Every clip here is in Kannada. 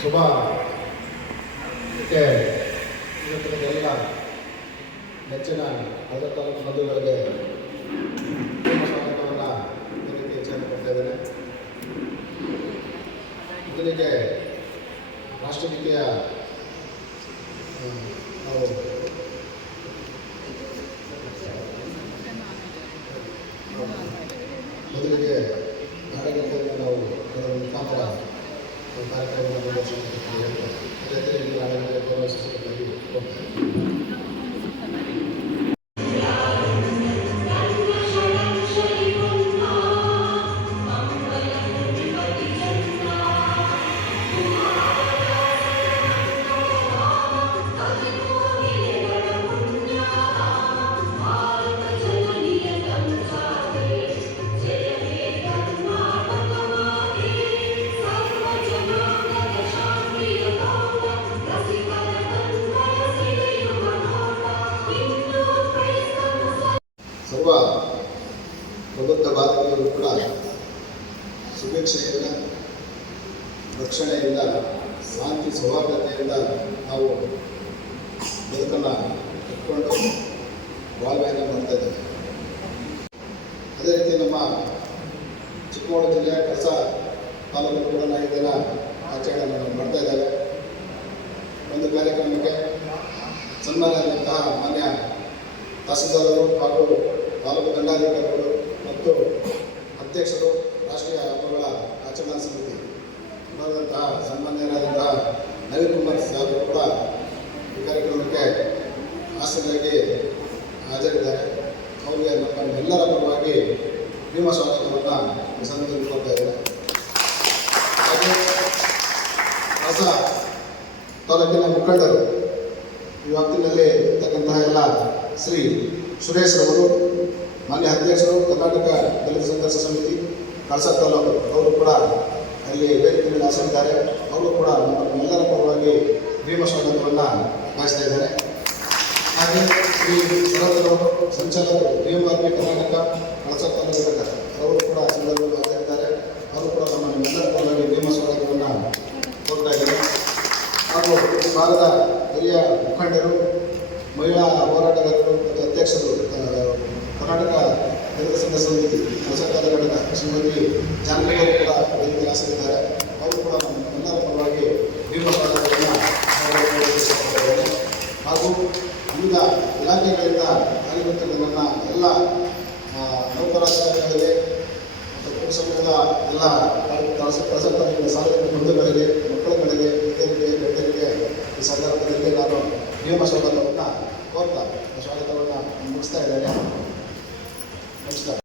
ಶುಭ ಇವತ್ತಿನ ನೆಚ್ಚಿನ ಹಳದ ತಾಲೂಕು ಬಂಧುಗಳಿಗೆ ಸ್ವಾಗತವನ್ನು ಈ ರೀತಿ ಹೆಚ್ಚನ್ನು ಕೊಡ್ತಾ ಇದ್ದೇನೆ. ಮೊದಲಿಗೆ ರಾಷ್ಟ್ರಗೀತೆಯ ನಾವು ಮೊದಲಿಗೆ ನಾಡಗೀತೆಯನ್ನು ನಾವು ಅದರ ಮುಖಾಂತರ ಕಾರ್ಯಕ್ರಮವನ್ನು ನಿರ್ವಹಿಸುತ್ತಿದ್ದೇವೆ. ಅದೇ ರೀತಿ ನಾಡಗೀತೆ ಗೌರವಿಸಬೇಕಾಗಿ ಹೋಗ್ತೇವೆ. ಸರ್ವ ಪ್ರಬುದ್ಧ ಭಾರತೀಯರು ಕೂಡ ಸುಭಿಕ್ಷೆಯಿಂದ, ರಕ್ಷಣೆಯಿಂದ, ಶಾಂತಿ ಸೌಹಾರ್ದತೆಯಿಂದ ನಾವು ಬದುಕನ್ನು ಕಟ್ಕೊಂಡು ಬಾಳ್ವೆಯನ್ನು ಮಾಡ್ತಾ ಇದ್ದೇವೆ. ಅದೇ ರೀತಿ ನಮ್ಮ ಚಿಕ್ಕಮಗಳೂರು ಜಿಲ್ಲೆಯ ಕಳಸ ತಾಲೂಕು ಕೂಡ ನಾವು ಇದನ್ನು ಆಚರಣೆಯನ್ನು ಮಾಡ್ತಾ ಇದ್ದೇವೆ. ಒಂದು ಕಾರ್ಯಕ್ರಮಕ್ಕೆ ಸನ್ಮಾನದಂತಹ ಮಾನ್ಯ ತಹಸೀಲ್ದಾರರು ಹಾಗೂ ತಾಲೂಕು ದಂಡಾಧಿಕಾರಿಗಳು ಮತ್ತು ಅಧ್ಯಕ್ಷರು ರಾಷ್ಟ್ರೀಯ ಹಬ್ಬಗಳ ಆಚರಣಾ ಸಮಿತಿ ಬರೆದಂತಹ ಸನ್ಮಾನ್ಯರಾದಂತಹ ನವೀನ್ ಕುಮಾರ್ ಸಾಹೇಬರು ಕೂಡ ಈ ಕಾರ್ಯಕ್ರಮಕ್ಕೆ ಆಸಕ್ತಿಯಾಗಿ ಹಾಜರಿದ್ದಾರೆ. ಅವರಿಗೆ ನಮ್ಮೆಲ್ಲರ ಪರವಾಗಿ ಭೀಮ ಸ್ವಾಗತವನ್ನು ಈ ಸಂದರ್ಭದಲ್ಲಿ ಕೊಡ್ತಾ ಇದ್ದಾರೆ. ಹಾಗೆ ಹೊಸ ತಾಲೂಕಿನ ಮುಖಂಡರು ಈ ವ್ಯಾಪ್ತಿನಲ್ಲಿ ಇರ್ತಕ್ಕಂತಹ ಎಲ್ಲ ಶ್ರೀ ಸುರೇಶ್ ರವರು, ಮಾನ್ಯ ಅಧ್ಯಕ್ಷರು, ಕರ್ನಾಟಕ ದಲಿತ ಸಂಘರ್ಷ ಸಮಿತಿ ಕಳಸ ತಾಲೂಕು, ಅವರು ಕೂಡ ಅಲ್ಲಿ ವೇದಿಕೆ ಮೇಲೆ ಹಾಸನಿದ್ದಾರೆ. ಅವರು ಕೂಡ ನಮ್ಮೆಲ್ಲರ ಪರವಾಗಿ ಭೀಮ ಸ್ವಾಗತವನ್ನು ಬಯಸ್ತಾ ಇದ್ದಾರೆ. ಹಾಗೆ ಶ್ರೀ ಶರತ್ರವರು, ಸಂಚಾಲಕರು BMRP ಕರ್ನಾಟಕ ಕಳಸ ತಾಲೂಕು ಘಟಕ, ಅವರು ಕೂಡ ಸಂದರ್ಭದಲ್ಲಿ ಹಾಜರಿದ್ದಾರೆ. ಅವರು ಕೂಡ ನಮ್ಮೆಲ್ಲರ ಪರವಾಗಿ ಭೀಮ ಸ್ವಾಗತವನ್ನು ಕೊಡ್ತಾ ಇದ್ದಾರೆ. ಹಾಗೂ ಭಾರತದ ಹಿರಿಯ ಮುಖಂಡರು, ಮಹಿಳಾ ಹೋರಾಟಗಾರರು ಮತ್ತು ಅಧ್ಯಕ್ಷರು, ಕರ್ನಾಟಕ ದಲಿತ ಸಂಘ ಸಮಿತಿ ಕಳಸದ ಘಟಕ ಶ್ರೀಮತಿ ಜಾನಕಿ ಅವರು ಕೂಡ ವೇದಿಕೆ ಹಾಸನಿದ್ದಾರೆ. ಅವರು ಕೂಡ ನಮ್ಮೆಲ್ಲರ ಪರವಾಗಿ ಭೀಮ ಸ್ವಾಗತವನ್ನು ಹಾಗೂ ವಿವಿಧ ಇಲಾಖೆಗಳಿಂದ ಕಾರ್ಯಕರ್ತರು ನನ್ನ ಎಲ್ಲ ನೌಕರರಿಗೆ ಮತ್ತು ಕುಟುಂಬದ ಎಲ್ಲ ಕಳಸ ತಾಲೂಕಿನ ಸಾರ್ವಜನಿಕ ಬಂಧುಗಳಿಗೆ, ಮಕ್ಕಳುಗಳಿಗೆ, ಹಿರಿಯರಿಗೆ, ದೊಡ್ಡರಿಗೆ ಈ ಸಂದರ್ಭದಲ್ಲಿ ನಾನು ಭೀಮ ಸ್ವಾಗತವನ್ನು ಕೋರ್ತಾ ಸ್ವಾಗತವನ್ನು ಮುಗಿಸ್ತಾ ಇದ್ದೇನೆ. ನಮಸ್ಕಾರ.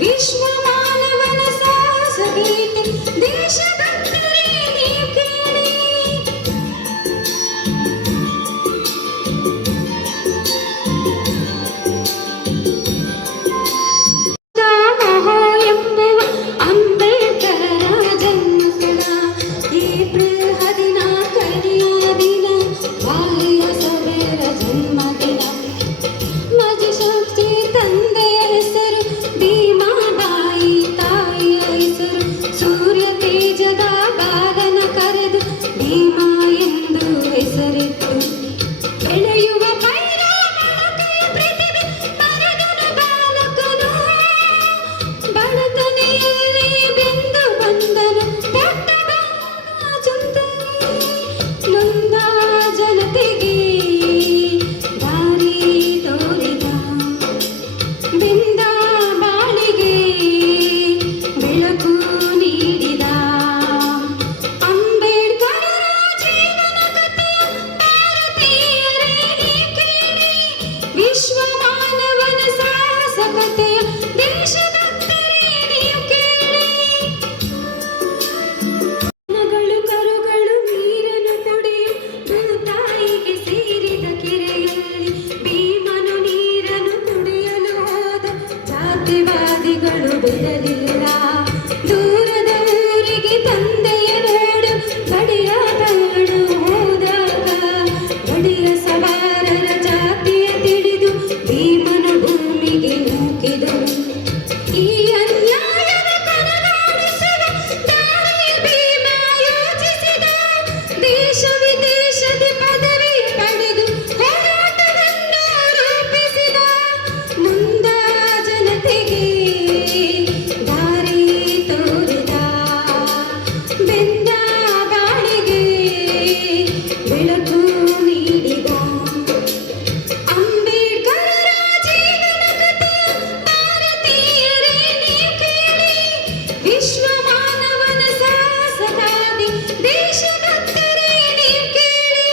ವಿಶ್ವ ಮಾನವನ ಸಾಹಸ ಗೀತೆ ದೇಶಭಕ್ತರೇ ನೀವು ಕೇಳಿ. ಮಹೋ ಎಂಬುವ ಅಂಬೇಡ್ಕರ ಜನ್ಮಸ್ಥಳ ಏಪ್ರಿಲ್ 14ನೆಯ ದಿನ ಬಾಹ್ಯ ಸಭೆಯ ಜನ್ಮದಿನ. ಮಾಜಿ ಶಕ್ತಿ ತಂದೆಯ ಹೆಸರು ಭೀಮಾಬಾಯಿ, ತಾಯಿಯ ಹೆಸರು ಸೂರ್ಯ ತೇಜದ ಬಾಲನ ಕರೆದು ಭೀಮಾ ಎಂದು ಹೆಸರಿಟ್ಟು ಬೆಳೆಯುವ ಪೈರ ಮೊಳಕೆಯ ಪ್ರತಿಭೆ ಮರದನ ಬಾಲಕನು. ಬಡತನೆಯಲ್ಲಿ ಬೆಂದು ಬಂದನು ಪುಟ್ಟ ಬಾಲನ ಚಿಂತನೆ. ನೊಂದ ಜನತೆಗೆ ದಾರಿ ತೋರಿದ ಬೆಂದ ಬಾಳಿಗೆ ಬೆಳಕು ನೀಡಿದ ಅಂಬೇಡ್ಕರರ ಜೀವನ ಕಥೆಯ ಭಾರತೀಯರೇ ನೀವು ಕೇಳಿ. ವಿಶ್ವ ಮಾನವನ ಸಾಹಸ ಕಥೆಯ ದೇಶಭಕ್ತರೇ ನೀವು ಕೇಳಿ. ಮಗಳು ಕರುಗಳು ನೀರನ್ನು ಕುಡಿಯು ಭೂತಾಯಿಗೆ ಸೇರಿದ ಕೆರೆಯಲ್ಲಿ ಭೀಮನು ನೀರನ್ನು ಕುಡಿಯಲು ಹೋದ. ಜಾತಿವಾದಿಗಳು ಬಿಡಲಿಲ್ಲ. ದೂರದ ಊರಿಗೆ ತಂದೆಯ ನೋಡು ಗಡಿಯ ತಗಳು ಹೋದಾಗ ಗಡಿಯ ಸವಾರರ ಜಾತಿಯ ತಿಳಿದು ಭೀಮನು ಭೂಮಿಗೆ ನೂಕಿದನು. ಈ ಅನ್ಯಾಯದ ಕೊನೆಗಾಣಿಸುವ ದಾರಿ ಭೀಮ ಯೋಚಿಸಿದ. ದೇಶ ವಿದೇಶದ ಪದವಿ ಪಡೆದು ಹೋರಾಟವನ್ನು ರೂಪಿಸಿದ. ನೊಂದ ಜನತೆಗೆ ದಾರಿ ತೋರಿದ ಬೆಂದ ಬಾಳಿಗೆ ಬೆಳಕು ನೀಡಿದ ಅಂಬೇಡ್ಕರರ ಜೀವನ ಕಥೆಯ ಭಾರತೀಯರೇ ನೀವು ಕೇಳಿ. ವಿಶ್ವ ಮಾನವನ ಸಾಹಸಗಾದಿ ದೇಶಭಕ್ತರೇ ನೀವು ಕೇಳಿ.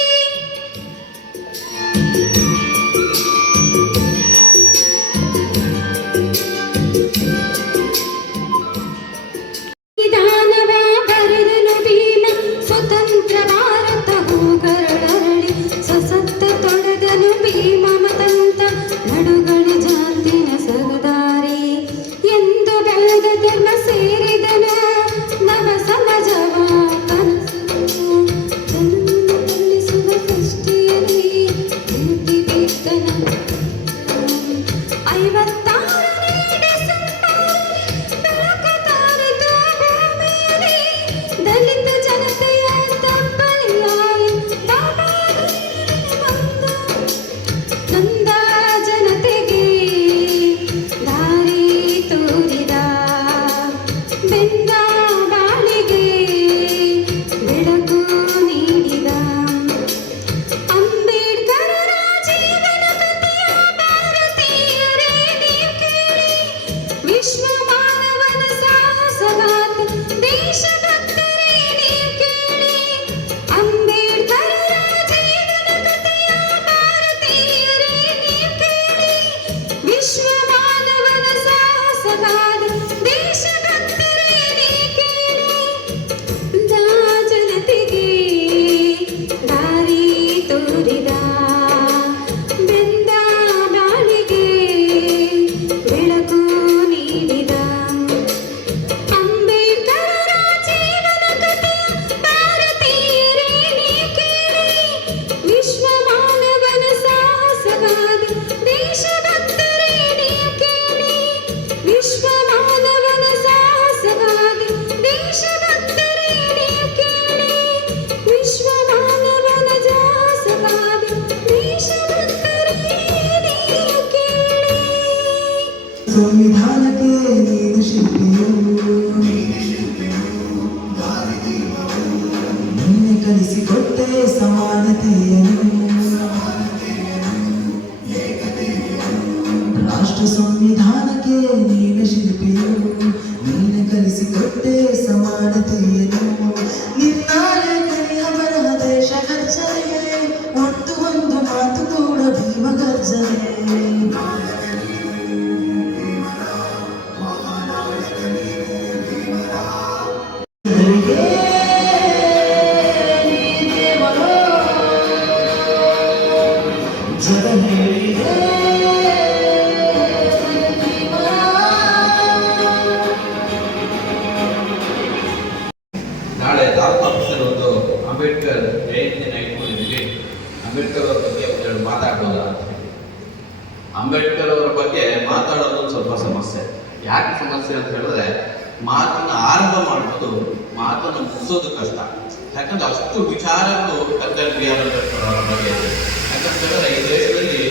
ಸಂವಿಧಾನವ ಬರೆದನು ಭೀಮ ಸ್ವತಂತ್ರ ಭಾರತ ಹೂಗರಳರಳಿ. ಸಶಕ್ತ ತೊಡೆದನು ಭೀಮ ಮತಂತ ನಡುಗಡಿ ಜಾತಿನ ಸಹದಾರಿ ಎಂದು ಬೌದ್ಧ ಧರ್ಮ ಸೇರಿದನು. ನವ ಸಮಾಜವ ಕನಸು ಜನರನ್ನು ತಲ್ಲಿಸುವ ಸೃಷ್ಟಿಯಲ್ಲಿ ನಿಂತಿದ್ದನ. 56ನೇ ಡಿಸೆಂಬರಲ್ಲಿ ಬೆಳಕು ತಾರಿತು ಭೂಮಿಯಲ್ಲಿ. ದಲಿತ ಜನತೆಯ ತಬ್ಬಲಿಯಾಯಿ ಬಾಬಾ ಬಂದ. ನೊಂದ ಜನತೆಗೆ ದಾರಿ ತೋರಿದ ಬೆಂದ ಬಾಳಿಗೆ ಬೆಳಕು ನೀಡಿದ ಅಂಬೇಡ್ಕರರ ಜೀವನ ಕಥೆಯ ಭಾರತೀಯರೇ ನೀವು ಕೇಳಿ. ವಿಶ್ವ ಮಾನವನ ಸಾಹಸಗಾಥ ದೇಶಭಕ್ತರೇ ನೀವು ಕೇಳಿ. ಅಂಬೇಡ್ಕರರ ಜೀವನ ಕಥೆಯ ಭಾರತೀಯರೇ ನೀವು ಕೇಳಿ. ವಿಶ್ವ ಮಾನವನ ಸಾಹಸಗಾಥ ದೇಶಭಕ್ತರೇ ನೀವು ಕೇಳಿ. ಜನತೆಗೆ ದಾರಿ ತೋರಿದ ಬೆಂದ ಬಾಳಿಗೆ ಬೆಳಕು ನೀಡಿದ ಅಂಬೇಡ್ಕರರ ಜೀವನ ಕಥೆಯ ಭಾರತೀಯರೇ ನೀವು ಕೇಳಿ. ವಿಶ್ವ ಮಾನವನ ಸಾಹಸಗಾದಿ ದೇಶಭಕ್ತರೇ ನೀವು ಕೇಳಿ. ವಿಶ್ವ ಮಾನವನ ಸಾಹಸಗಾದಿ ದೇಶಭಕ್ತರೇ ನೀವು ಕೇಳಿ. ವಿಶ್ವ ಮಾನವನ ಸಾಹಸಗಾದಿ ದೇಶಭಕ್ತರೇ ನೀವು ಕೇಳಿ. ಸಂವಿಧಾನಕ್ಕೆ ನೀನು ಶಿಲ್ಪಿಯು, ನಿನ್ನೆ ಕಲಿಸಿಕೊಟ್ಟೆ ಸಮಾನತೆಯನ್ನು. ರಾಷ್ಟ್ರ ಸಂವಿಧಾನಕ್ಕೆ ನೀನು ಶಿಲ್ಪಿಯು, ನೀನೆ ಕಲಿಸಿಕೊಟ್ಟೆ ಸಮಾನತೆಯನ್ನು. ನಿನ್ನ ಲೇಖನಿಯ ಬರಹ ದೇಶ ಗರ್ಜನೆ, ಒಂದು ಮಾತು ಕೂಡ ಭೀಮ ಗರ್ಜನೆ. ಭಾರತ ಆಫೀಸಲ್ಲಿ ಒಂದು ಅಂಬೇಡ್ಕರ್ ಜಯಂತಿನ ಇಟ್ಕೊಂಡಿದ್ದೀವಿ. ಅಂಬೇಡ್ಕರ್ ಅವರ ಬಗ್ಗೆ ಒಂದೆರಡು ಮಾತಾಡೋದ ಅಂತ ಹೇಳಿ. ಅಂಬೇಡ್ಕರ್ ಅವರ ಬಗ್ಗೆ ಮಾತಾಡೋದು ಸ್ವಲ್ಪ ಸಮಸ್ಯೆ. ಯಾಕೆ ಸಮಸ್ಯೆ ಅಂತ ಹೇಳಿದ್ರೆ, ಮಾತನ್ನ ಆರಂಭ ಮಾಡೋದು, ಮಾತನ್ನು ಮುಗಿಸೋದು ಕಷ್ಟ. ಯಾಕಂದ್ರೆ ಅಷ್ಟು ವಿಚಾರಗಳು ಡಾಕ್ಟರ್ ಬಿ ಆರ್ ಅಂಬೇಡ್ಕರ್ ಅವರ ಬಗ್ಗೆ ಇದೆ. ಯಾಕಂತ ಹೇಳಿದ್ರೆ ಈ ದೇಶದಲ್ಲಿ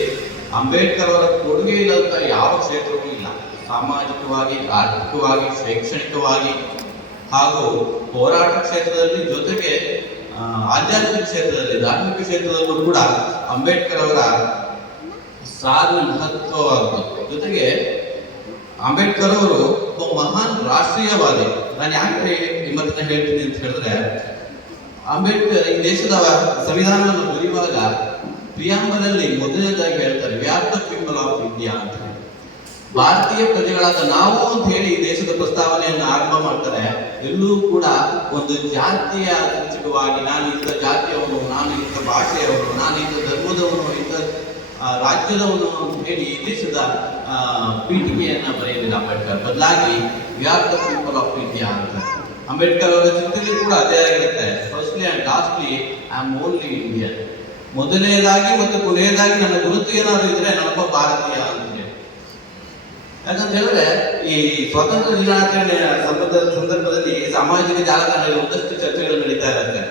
ಅಂಬೇಡ್ಕರ್ ಅವರ ಕೊಡುಗೆ ಇಲ್ಲಂತ ಯಾವ ಕ್ಷೇತ್ರವೂ ಇಲ್ಲ. ಸಾಮಾಜಿಕವಾಗಿ, ಆರ್ಥಿಕವಾಗಿ, ಶೈಕ್ಷಣಿಕವಾಗಿ ಹಾಗೂ ಹೋರಾಟ ಕ್ಷೇತ್ರದಲ್ಲಿ, ಜೊತೆಗೆ ಆಧ್ಯಾತ್ಮಿಕ ಕ್ಷೇತ್ರದಲ್ಲಿ, ಧಾರ್ಮಿಕ ಕ್ಷೇತ್ರದಲ್ಲೂ ಕೂಡ ಅಂಬೇಡ್ಕರ್ ಅವರ ಸಾಧನೆ ಮಹತ್ವವಾದ್ದು. ಜೊತೆಗೆ ಅಂಬೇಡ್ಕರ್ ಅವರು ಒಬ್ಬ ಮಹಾನ್ ರಾಷ್ಟ್ರೀಯವಾದಿ. ನಾನು ಯಾಕೆ ನಿಮ್ಮತ್ರ ಹೇಳ್ತೀನಿ ಅಂತ ಹೇಳಿದ್ರೆ, ಅಂಬೇಡ್ಕರ್ ಈ ದೇಶದ ಸಂವಿಧಾನವನ್ನು ಬರೆಯುವಾಗ ಪ್ರಿಯಾಂಬಲಲ್ಲಿ ಮೊದಲನೇದಾಗಿ ಹೇಳ್ತಾರೆ, we are the people of India ಅಂತ ಹೇಳಿ. ಭಾರತೀಯ ಪ್ರಜೆಗಳಾದ ನಾವು ಅಂತ ಹೇಳಿ ಈ ದೇಶದ ಪ್ರಸ್ತಾವನೆಯನ್ನು ಆರಂಭ ಮಾಡ್ತಾರೆ. ಎಲ್ಲೂ ಕೂಡ ಒಂದು ಜಾತಿಯ ಸೂಚಕವಾಗಿ ನಾನು ಇಂಥ ಜಾತಿಯವನು, ನಾನು ಇಂಥ ಭಾಷೆಯವನು, ನಾನು ಇಂಥ ಧರ್ಮದವನು, ಇಂಥ ರಾಜ್ಯದವನು ಅಂತ ಹೇಳಿ ಈ ದೇಶದ ಪೀಠಿಕೆಯನ್ನ ಬರೆಯಲಿಲ್ಲ ಅಂಬೇಡ್ಕರ್. ಬದಲಾಗಿ we are the people of India ಅಂತ. ಅಂಬೇಡ್ಕರ್ ಅವರ ಚಿಂತನೆ ಕೂಡ ಅದೇ ಆಗಿರುತ್ತೆ. Firstly and lastly I am only Indian. ಮೊದಲನೇದಾಗಿ ಮತ್ತು ಕೊನೆಯದಾಗಿ ನನ್ನ ಗುರುತು ಏನಾದ್ರು ಇದ್ರೆ ನಾನೊಬ್ಬ ಭಾರತೀಯ ಅಂತ ಹೇಳಿ. ಯಾಕಂತ ಹೇಳಿದ್ರೆ ಈ ಸ್ವಾತಂತ್ರ್ಯ ದಿನಾಚರಣೆಯ ಸಂದರ್ಭದಲ್ಲಿ ಸಾಮಾಜಿಕ ಜಾಲತಾಣಗಳಲ್ಲಿ ಒಂದಷ್ಟು ಚರ್ಚೆಗಳು ನಡೀತಾ ಇರುತ್ತೆ.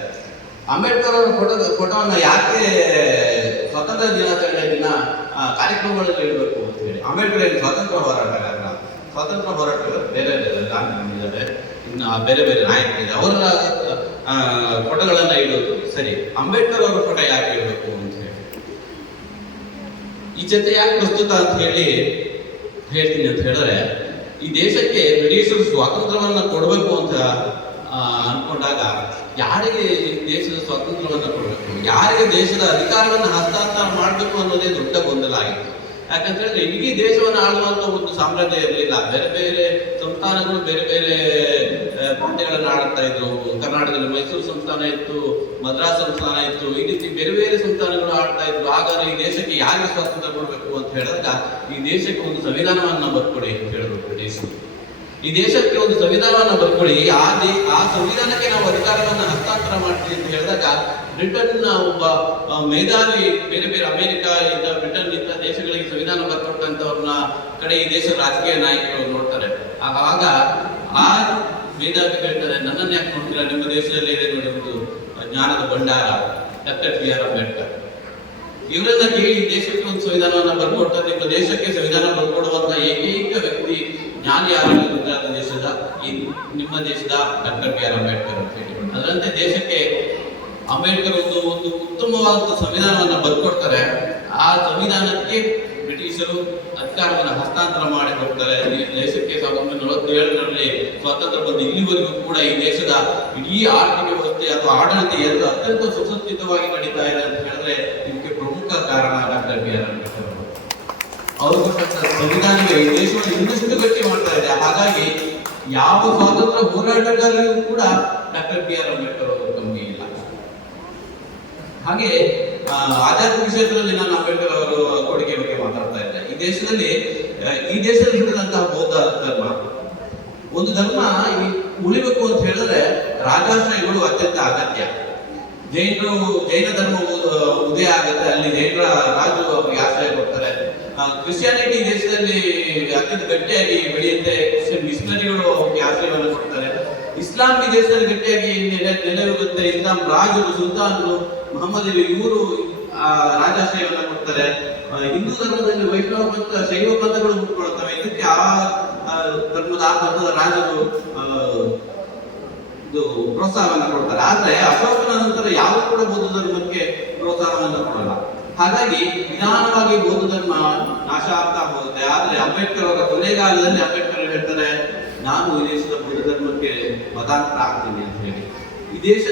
ಅಂಬೇಡ್ಕರ್ ಅವರ ಫೋಟೋವನ್ನು ಯಾಕೆ ಸ್ವಾತಂತ್ರ್ಯ ದಿನಾಚರಣೆ ದಿನ ಕಾರ್ಯಕ್ರಮಗಳಲ್ಲಿ ಇಡಬೇಕು ಅಂತ ಹೇಳಿ. ಅಂಬೇಡ್ಕರ್ ಏನು ಸ್ವಾತಂತ್ರ್ಯ ಹೋರಾಟಗಾರ? ಸ್ವಾತಂತ್ರ್ಯ ಹೋರಾಟಗಾರ ಬೇರೆ ಗಾಂಧಿಗಳಿದ್ದಾರೆ, ಇನ್ನು ಬೇರೆ ಬೇರೆ ನಾಯಕರಿದ್ದಾರೆ. ಅವರ ಫೋಟೋಗಳನ್ನ ಇಡೋದು ಸರಿ, ಅಂಬೇಡ್ಕರ್ ಅವರ ಫೋಟೋ ಯಾಕೆ ಇಡಬೇಕು ಅಂತ ಹೇಳಿ. ಈ ಚರ್ಚೆ ಯಾಕೆ ಪ್ರಸ್ತುತ ಅಂತ ಹೇಳಿ ಹೇಳ್ತೀನಿ ಅಂತ ಹೇಳಿದ್ರೆ, ಈ ದೇಶಕ್ಕೆ ಬ್ರಿಟಿಷರು ಸ್ವಾತಂತ್ರ್ಯವನ್ನ ಕೊಡಬೇಕು ಅಂತ ಅನ್ಕೊಂಡಾಗ ಯಾರಿಗೆ ದೇಶದ ಸ್ವಾತಂತ್ರ್ಯವನ್ನ ಕೊಡಬೇಕು, ಯಾರಿಗೆ ದೇಶದ ಅಧಿಕಾರವನ್ನು ಹಸ್ತಾಂತರ ಮಾಡಬೇಕು ಅನ್ನೋದೇ ದೊಡ್ಡ ಗೊಂದಲ ಆಗಿತ್ತು. ಯಾಕಂತ ಹೇಳಿದ್ರೆ ಇಡೀ ದೇಶವನ್ನು ಆಳುವಂತ ಒಂದು ಸಾಮ್ರಾಜ್ಯ ಇರಲಿಲ್ಲ. ಬೇರೆ ಬೇರೆ ಸಂಸ್ಥಾನಗಳು ಬೇರೆ ಬೇರೆ ಪ್ರಾಂತ್ಯಗಳನ್ನು ಆಳುತ್ತಾ ಇದ್ರು. ಕರ್ನಾಟಕದಲ್ಲಿ ಮೈಸೂರು ಸಂಸ್ಥಾನ ಇತ್ತು, ಮದ್ರಾಸ್ ಸಂಸ್ಥಾನ ಇತ್ತು, ಈ ರೀತಿ ಬೇರೆ ಬೇರೆ ಸಂಸ್ಥಾನಗಳು ಆಳ್ತಾ ಇದ್ರು. ಹಾಗಾದ್ರೆ ಈ ದೇಶಕ್ಕೆ ಯಾರಿಗೆ ಸ್ವಾತಂತ್ರ್ಯ ಕೊಡಬೇಕು ಅಂತ ಹೇಳಿದಾಗ, ಈ ದೇಶಕ್ಕೆ ಒಂದು ಸಂವಿಧಾನವನ್ನ ಬರ್ಕೊಡಿ ಅಂತ ಹೇಳಿದ್ರು ಬ್ರಿಟಿಷರು. ಈ ದೇಶಕ್ಕೆ ಒಂದು ಸಂವಿಧಾನವನ್ನ ಬರ್ಕೊಳ್ಳಿ, ಆ ಸಂವಿಧಾನಕ್ಕೆ ನಾವು ಅಧಿಕಾರವನ್ನ ಹಸ್ತಾಂತರ ಮಾಡ್ತೀವಿ ಅಂತ ಹೇಳಿದಾಗ, ಬ್ರಿಟನ್ನ ಒಬ್ಬ ಮೇಧಾವಿ ಬೇರೆ ಬೇರೆ ಅಮೆರಿಕ ಇಂಥ ಬ್ರಿಟನ್ ಇಂಥ ದೇಶಗಳಿಗೆ ಸಂವಿಧಾನ ಬರ್ಕೊಟ್ಟಂತವ್ರನ್ನ ಕಡೆ ಈ ದೇಶದ ರಾಜಕೀಯ ನಾಯಕರು ನೋಡ್ತಾರೆ. ಆಗ ಆ ಮೇಧಾವಿ ಹೇಳ್ತಾರೆ, ನನ್ನನ್ನು ಯಾಕೆ ನೋಡ್ತೀರಾ, ನಿಮ್ಮ ದೇಶದಲ್ಲಿ ಇದೆ ನೋಡಿ ಒಂದು ಜ್ಞಾನದ ಭಂಡಾರ, ಡಾಕ್ಟರ್ ಬಿ ಆರ್ ಅಂಬೇಡ್ಕರ್. ಇವರನ್ನ ಕೇಳಿ ಈ ದೇಶಕ್ಕೆ ಒಂದು ಸಂವಿಧಾನವನ್ನ ಬರ್ಕೊಡ್ತಾರೆ. ನಿಮ್ಮ ದೇಶಕ್ಕೆ ಸಂವಿಧಾನ ಬರ್ಕೊಡುವಂತ ಏಕೈಕ ವ್ಯಕ್ತಿ ಜ್ಞಾನಿ ಯಾರು ಗುಜರಾತ್ ದೇಶದ, ನಿಮ್ಮ ದೇಶದ ಡಾಕ್ಟರ್ ಬಿ ಆರ್ ಅಂಬೇಡ್ಕರ್ ಅಂತ ಹೇಳಿ. ಅದರಂತೆ ದೇಶಕ್ಕೆ ಅಂಬೇಡ್ಕರ್ ಒಂದು ಉತ್ತಮವಾದ ಸಂವಿಧಾನವನ್ನ ಬರ್ಕೊಡ್ತಾರೆ. ಆ ಸಂವಿಧಾನಕ್ಕೆ ಬ್ರಿಟಿಷರು ಅಧಿಕಾರವನ್ನು ಹಸ್ತಾಂತರ ಮಾಡಿ ಕೊಡ್ತಾರೆ. ದೇಶಕ್ಕೆ 1947ರಲ್ಲಿ ಸ್ವಾತಂತ್ರ್ಯ ಬಂದು ಇಲ್ಲಿವರೆಗೂ ಕೂಡ ಈ ದೇಶದ ಇಡೀ ಆರ್ಥಿಕ ವ್ಯವಸ್ಥೆ ಅಥವಾ ಆಡಳಿತ ಎಲ್ಲ ಅತ್ಯಂತ ಸುಸಜ್ಜಿತವಾಗಿ ನಡೀತಾ ಇದೆ ಅಂತ ಹೇಳಿದ್ರೆ ಇದಕ್ಕೆ ಪ್ರಮುಖ ಕಾರಣ ಡಾಕ್ಟರ್ ಬಿ ಆರ್ ಅಂಬೇಡ್ಕರ್ ಅವರು. ಅವರು ಕೊಟ್ಟಂತ ಸಂವಿಧಾನವೇ ಈ ದೇಶವನ್ನು ಇನ್ನಷ್ಟು ಗಟ್ಟಿ ಮಾಡ್ತಾ ಇದೆ. ಹಾಗಾಗಿ ಯಾವ ಸ್ವಾತಂತ್ರ್ಯ ಹೋರಾಟಗಾರರಿಗೂ ಕೂಡ ಡಾಕ್ಟರ್ ಬಿ ಆರ್ ಅಂಬೇಡ್ಕರ್ ಅವರು ಕಮ್ಮಿ ಇಲ್ಲ. ಹಾಗೆ ಆಧ್ಯಾತ್ಮಿಕ ಕ್ಷೇತ್ರದಲ್ಲಿ ನಾನು ಅಂಬೇಡ್ಕರ್ ಅವರು ಕೊಡುಗೆ ಬಗ್ಗೆ ಮಾತಾಡ್ತಾ ಇದ್ದೆ. ಈ ದೇಶದಲ್ಲಿ ಹುಟ್ಟಿದಂತಹ ಬೌದ್ಧ ಧರ್ಮ ಒಂದು ಧರ್ಮ ಉಳಿಬೇಕು ಅಂತ ಹೇಳಿದ್ರೆ ರಾಜಾಶ್ರಯಗಳು ಅತ್ಯಂತ ಅಗತ್ಯ. ಜೈನ ಧರ್ಮ ಉದಯ ಆಗುತ್ತೆ, ಅಲ್ಲಿ ಜೈನರ ರಾಜರು ಅವರಿಗೆ ಆಶ್ರಯ ಕೊಡ್ತಾರೆ. ಕ್ರಿಶ್ಚಿಯಾನಿಟಿ ದೇಶದಲ್ಲಿ ಅತ್ಯಂತ ಗಟ್ಟಿಯಾಗಿ ಬೆಳೆಯುತ್ತೆ, ಕ್ರಿಶ್ಚಿಯನ್ ಮಿಷನರಿಗಳು ಅವರಿಗೆ ಆಶ್ರಯವನ್ನು ಕೊಡ್ತಾರೆ. ಇಸ್ಲಾಂ ಈ ದೇಶದಲ್ಲಿ ಗಟ್ಟಿಯಾಗಿ ನೆಲೆಯೂರುತ್ತೆ. ಇಸ್ಲಾಂ ರಾಜರು, ಸುಲ್ತಾನರು, ಮಹಮ್ಮದ್ ಇವರು ರಾಜಾಶ್ರಯವನ್ನು ಕೊಡ್ತಾರೆ. ಹಿಂದೂ ಧರ್ಮದಲ್ಲಿ ವೈಷ್ಣವ ಪಂಥ, ಶೈವ ಪಂಥಗಳು ಹುಟ್ಟುಕೊಳ್ಳುತ್ತವೆ. ಇದಕ್ಕೆ ಆ ಧರ್ಮದ ರಾಜರು ಪ್ರೋತ್ಸಾಹವನ್ನು ಕೊಡ್ತಾರೆ. ಆದ್ರೆ ಅಶೋಕನ ನಂತರ ಯಾವ ಕೂಡ ಬೌದ್ಧ ಧರ್ಮಕ್ಕೆ ಪ್ರೋತ್ಸಾಹವನ್ನು ಕೊಡಲ್ಲ. ಹಾಗಾಗಿ ನಿಧಾನವಾಗಿ ಬೌದ್ಧ ಧರ್ಮ ನಾಶ ಆಗ್ತಾ ಹೋಗುತ್ತೆ. ಆದ್ರೆ ಅಂಬೇಡ್ಕರ್ ಅವರ ಕೊನೆಗಾಲದಲ್ಲಿ ಅಂಬೇಡ್ಕರ್ ಹೇಳ್ತಾರೆ, ನಾನು ಈ ದೇಶದ ಬೌದ್ಧ ಧರ್ಮಕ್ಕೆ ಮತಾಂತರ ಆಗ್ತೀನಿ ಅಂತ ಹೇಳಿ. ಈ ದೇಶ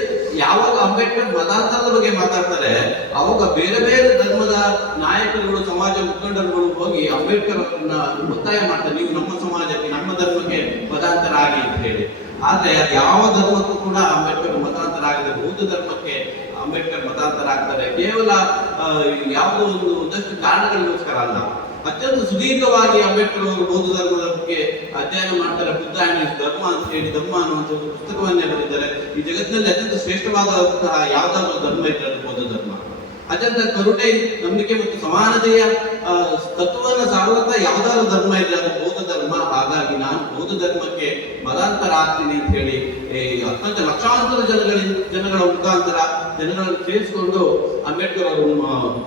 ಯಾವಾಗ ಅಂಬೇಡ್ಕರ್ ಮತಾಂತರದ ಬಗ್ಗೆ ಮಾತಾಡ್ತಾರೆ, ಅವಾಗ ಬೇರೆ ಬೇರೆ ಧರ್ಮದ ನಾಯಕರುಗಳು, ಸಮಾಜ ಮುಖಂಡರುಗಳು ಹೋಗಿ ಅಂಬೇಡ್ಕರ್ ಅವರನ್ನ ಒತ್ತಾಯ ಮಾಡ್ತಾರೆ, ನೀವು ನಮ್ಮ ಸಮಾಜಕ್ಕೆ, ನಮ್ಮ ಧರ್ಮಕ್ಕೆ ಮತಾಂತರ ಆಗಿ ಅಂತ ಹೇಳಿ. ಆದ್ರೆ ಯಾವ ಧರ್ಮಕ್ಕೂ ಕೂಡ ಅಂಬೇಡ್ಕರ್ ಮತಾಂತರ ಆಗದೆ, ಬೌದ್ಧ ಧರ್ಮಕ್ಕೆ ಅಂಬೇಡ್ಕರ್ ಮತಾಂತರ ಆಗ್ತಾರೆ. ಕೇವಲ ಯಾವುದೋ ಒಂದಷ್ಟು ಕಾರಣಗಳಿಗೋಸ್ಕರ ಅಲ್ಲ. ಅತ್ಯಂತ ಸುದೀರ್ಘವಾಗಿ ಅಂಬೇಡ್ಕರ್ ಅವರು ಬೌದ್ಧ ಧರ್ಮದ ಬಗ್ಗೆ ಅಧ್ಯಯನ ಮಾಡ್ತಾರೆ. ಬುದ್ಧ ಅಂಡ್ ಧರ್ಮ ಅಂತ ಹೇಳಿ ಧರ್ಮ ಅನ್ನುವಂಥ ಒಂದು ಪುಸ್ತಕವನ್ನೇ ಬರೀತಾರೆ. ಈ ಜಗತ್ತಿನಲ್ಲಿ ಅತ್ಯಂತ ಶ್ರೇಷ್ಠವಾದಂತಹ ಯಾವ್ದಾದ್ರು ಧರ್ಮ ಇದ್ರೆ ಅದು ಬೌದ್ಧ ಧರ್ಮ. ಅತ್ಯಂತ ಕರುಣೆ, ನಂಬಿಕೆ ಮತ್ತು ಸಮಾನತೆಯ ತತ್ವವನ್ನು ಸಾರುವಂತಹ ಯಾವ್ದಾದ್ರು ಧರ್ಮ ಇದ್ರೆ ಅದು ಬೌದ್ಧ ಧರ್ಮ. ಹಾಗಾಗಿ ನಾನು ಬೌದ್ಧ ಧರ್ಮಕ್ಕೆ ಮತಾಂತರ ಆಗ್ತೀನಿ ಅಂತ ಹೇಳಿ ಅತ್ಯಂತ ಲಕ್ಷಾಂತರ ಜನಗಳ ಮುಖಾಂತರ ಜನಗಳನ್ನು ಸೇರಿಸಿಕೊಂಡು ಅಂಬೇಡ್ಕರ್ ಅವರು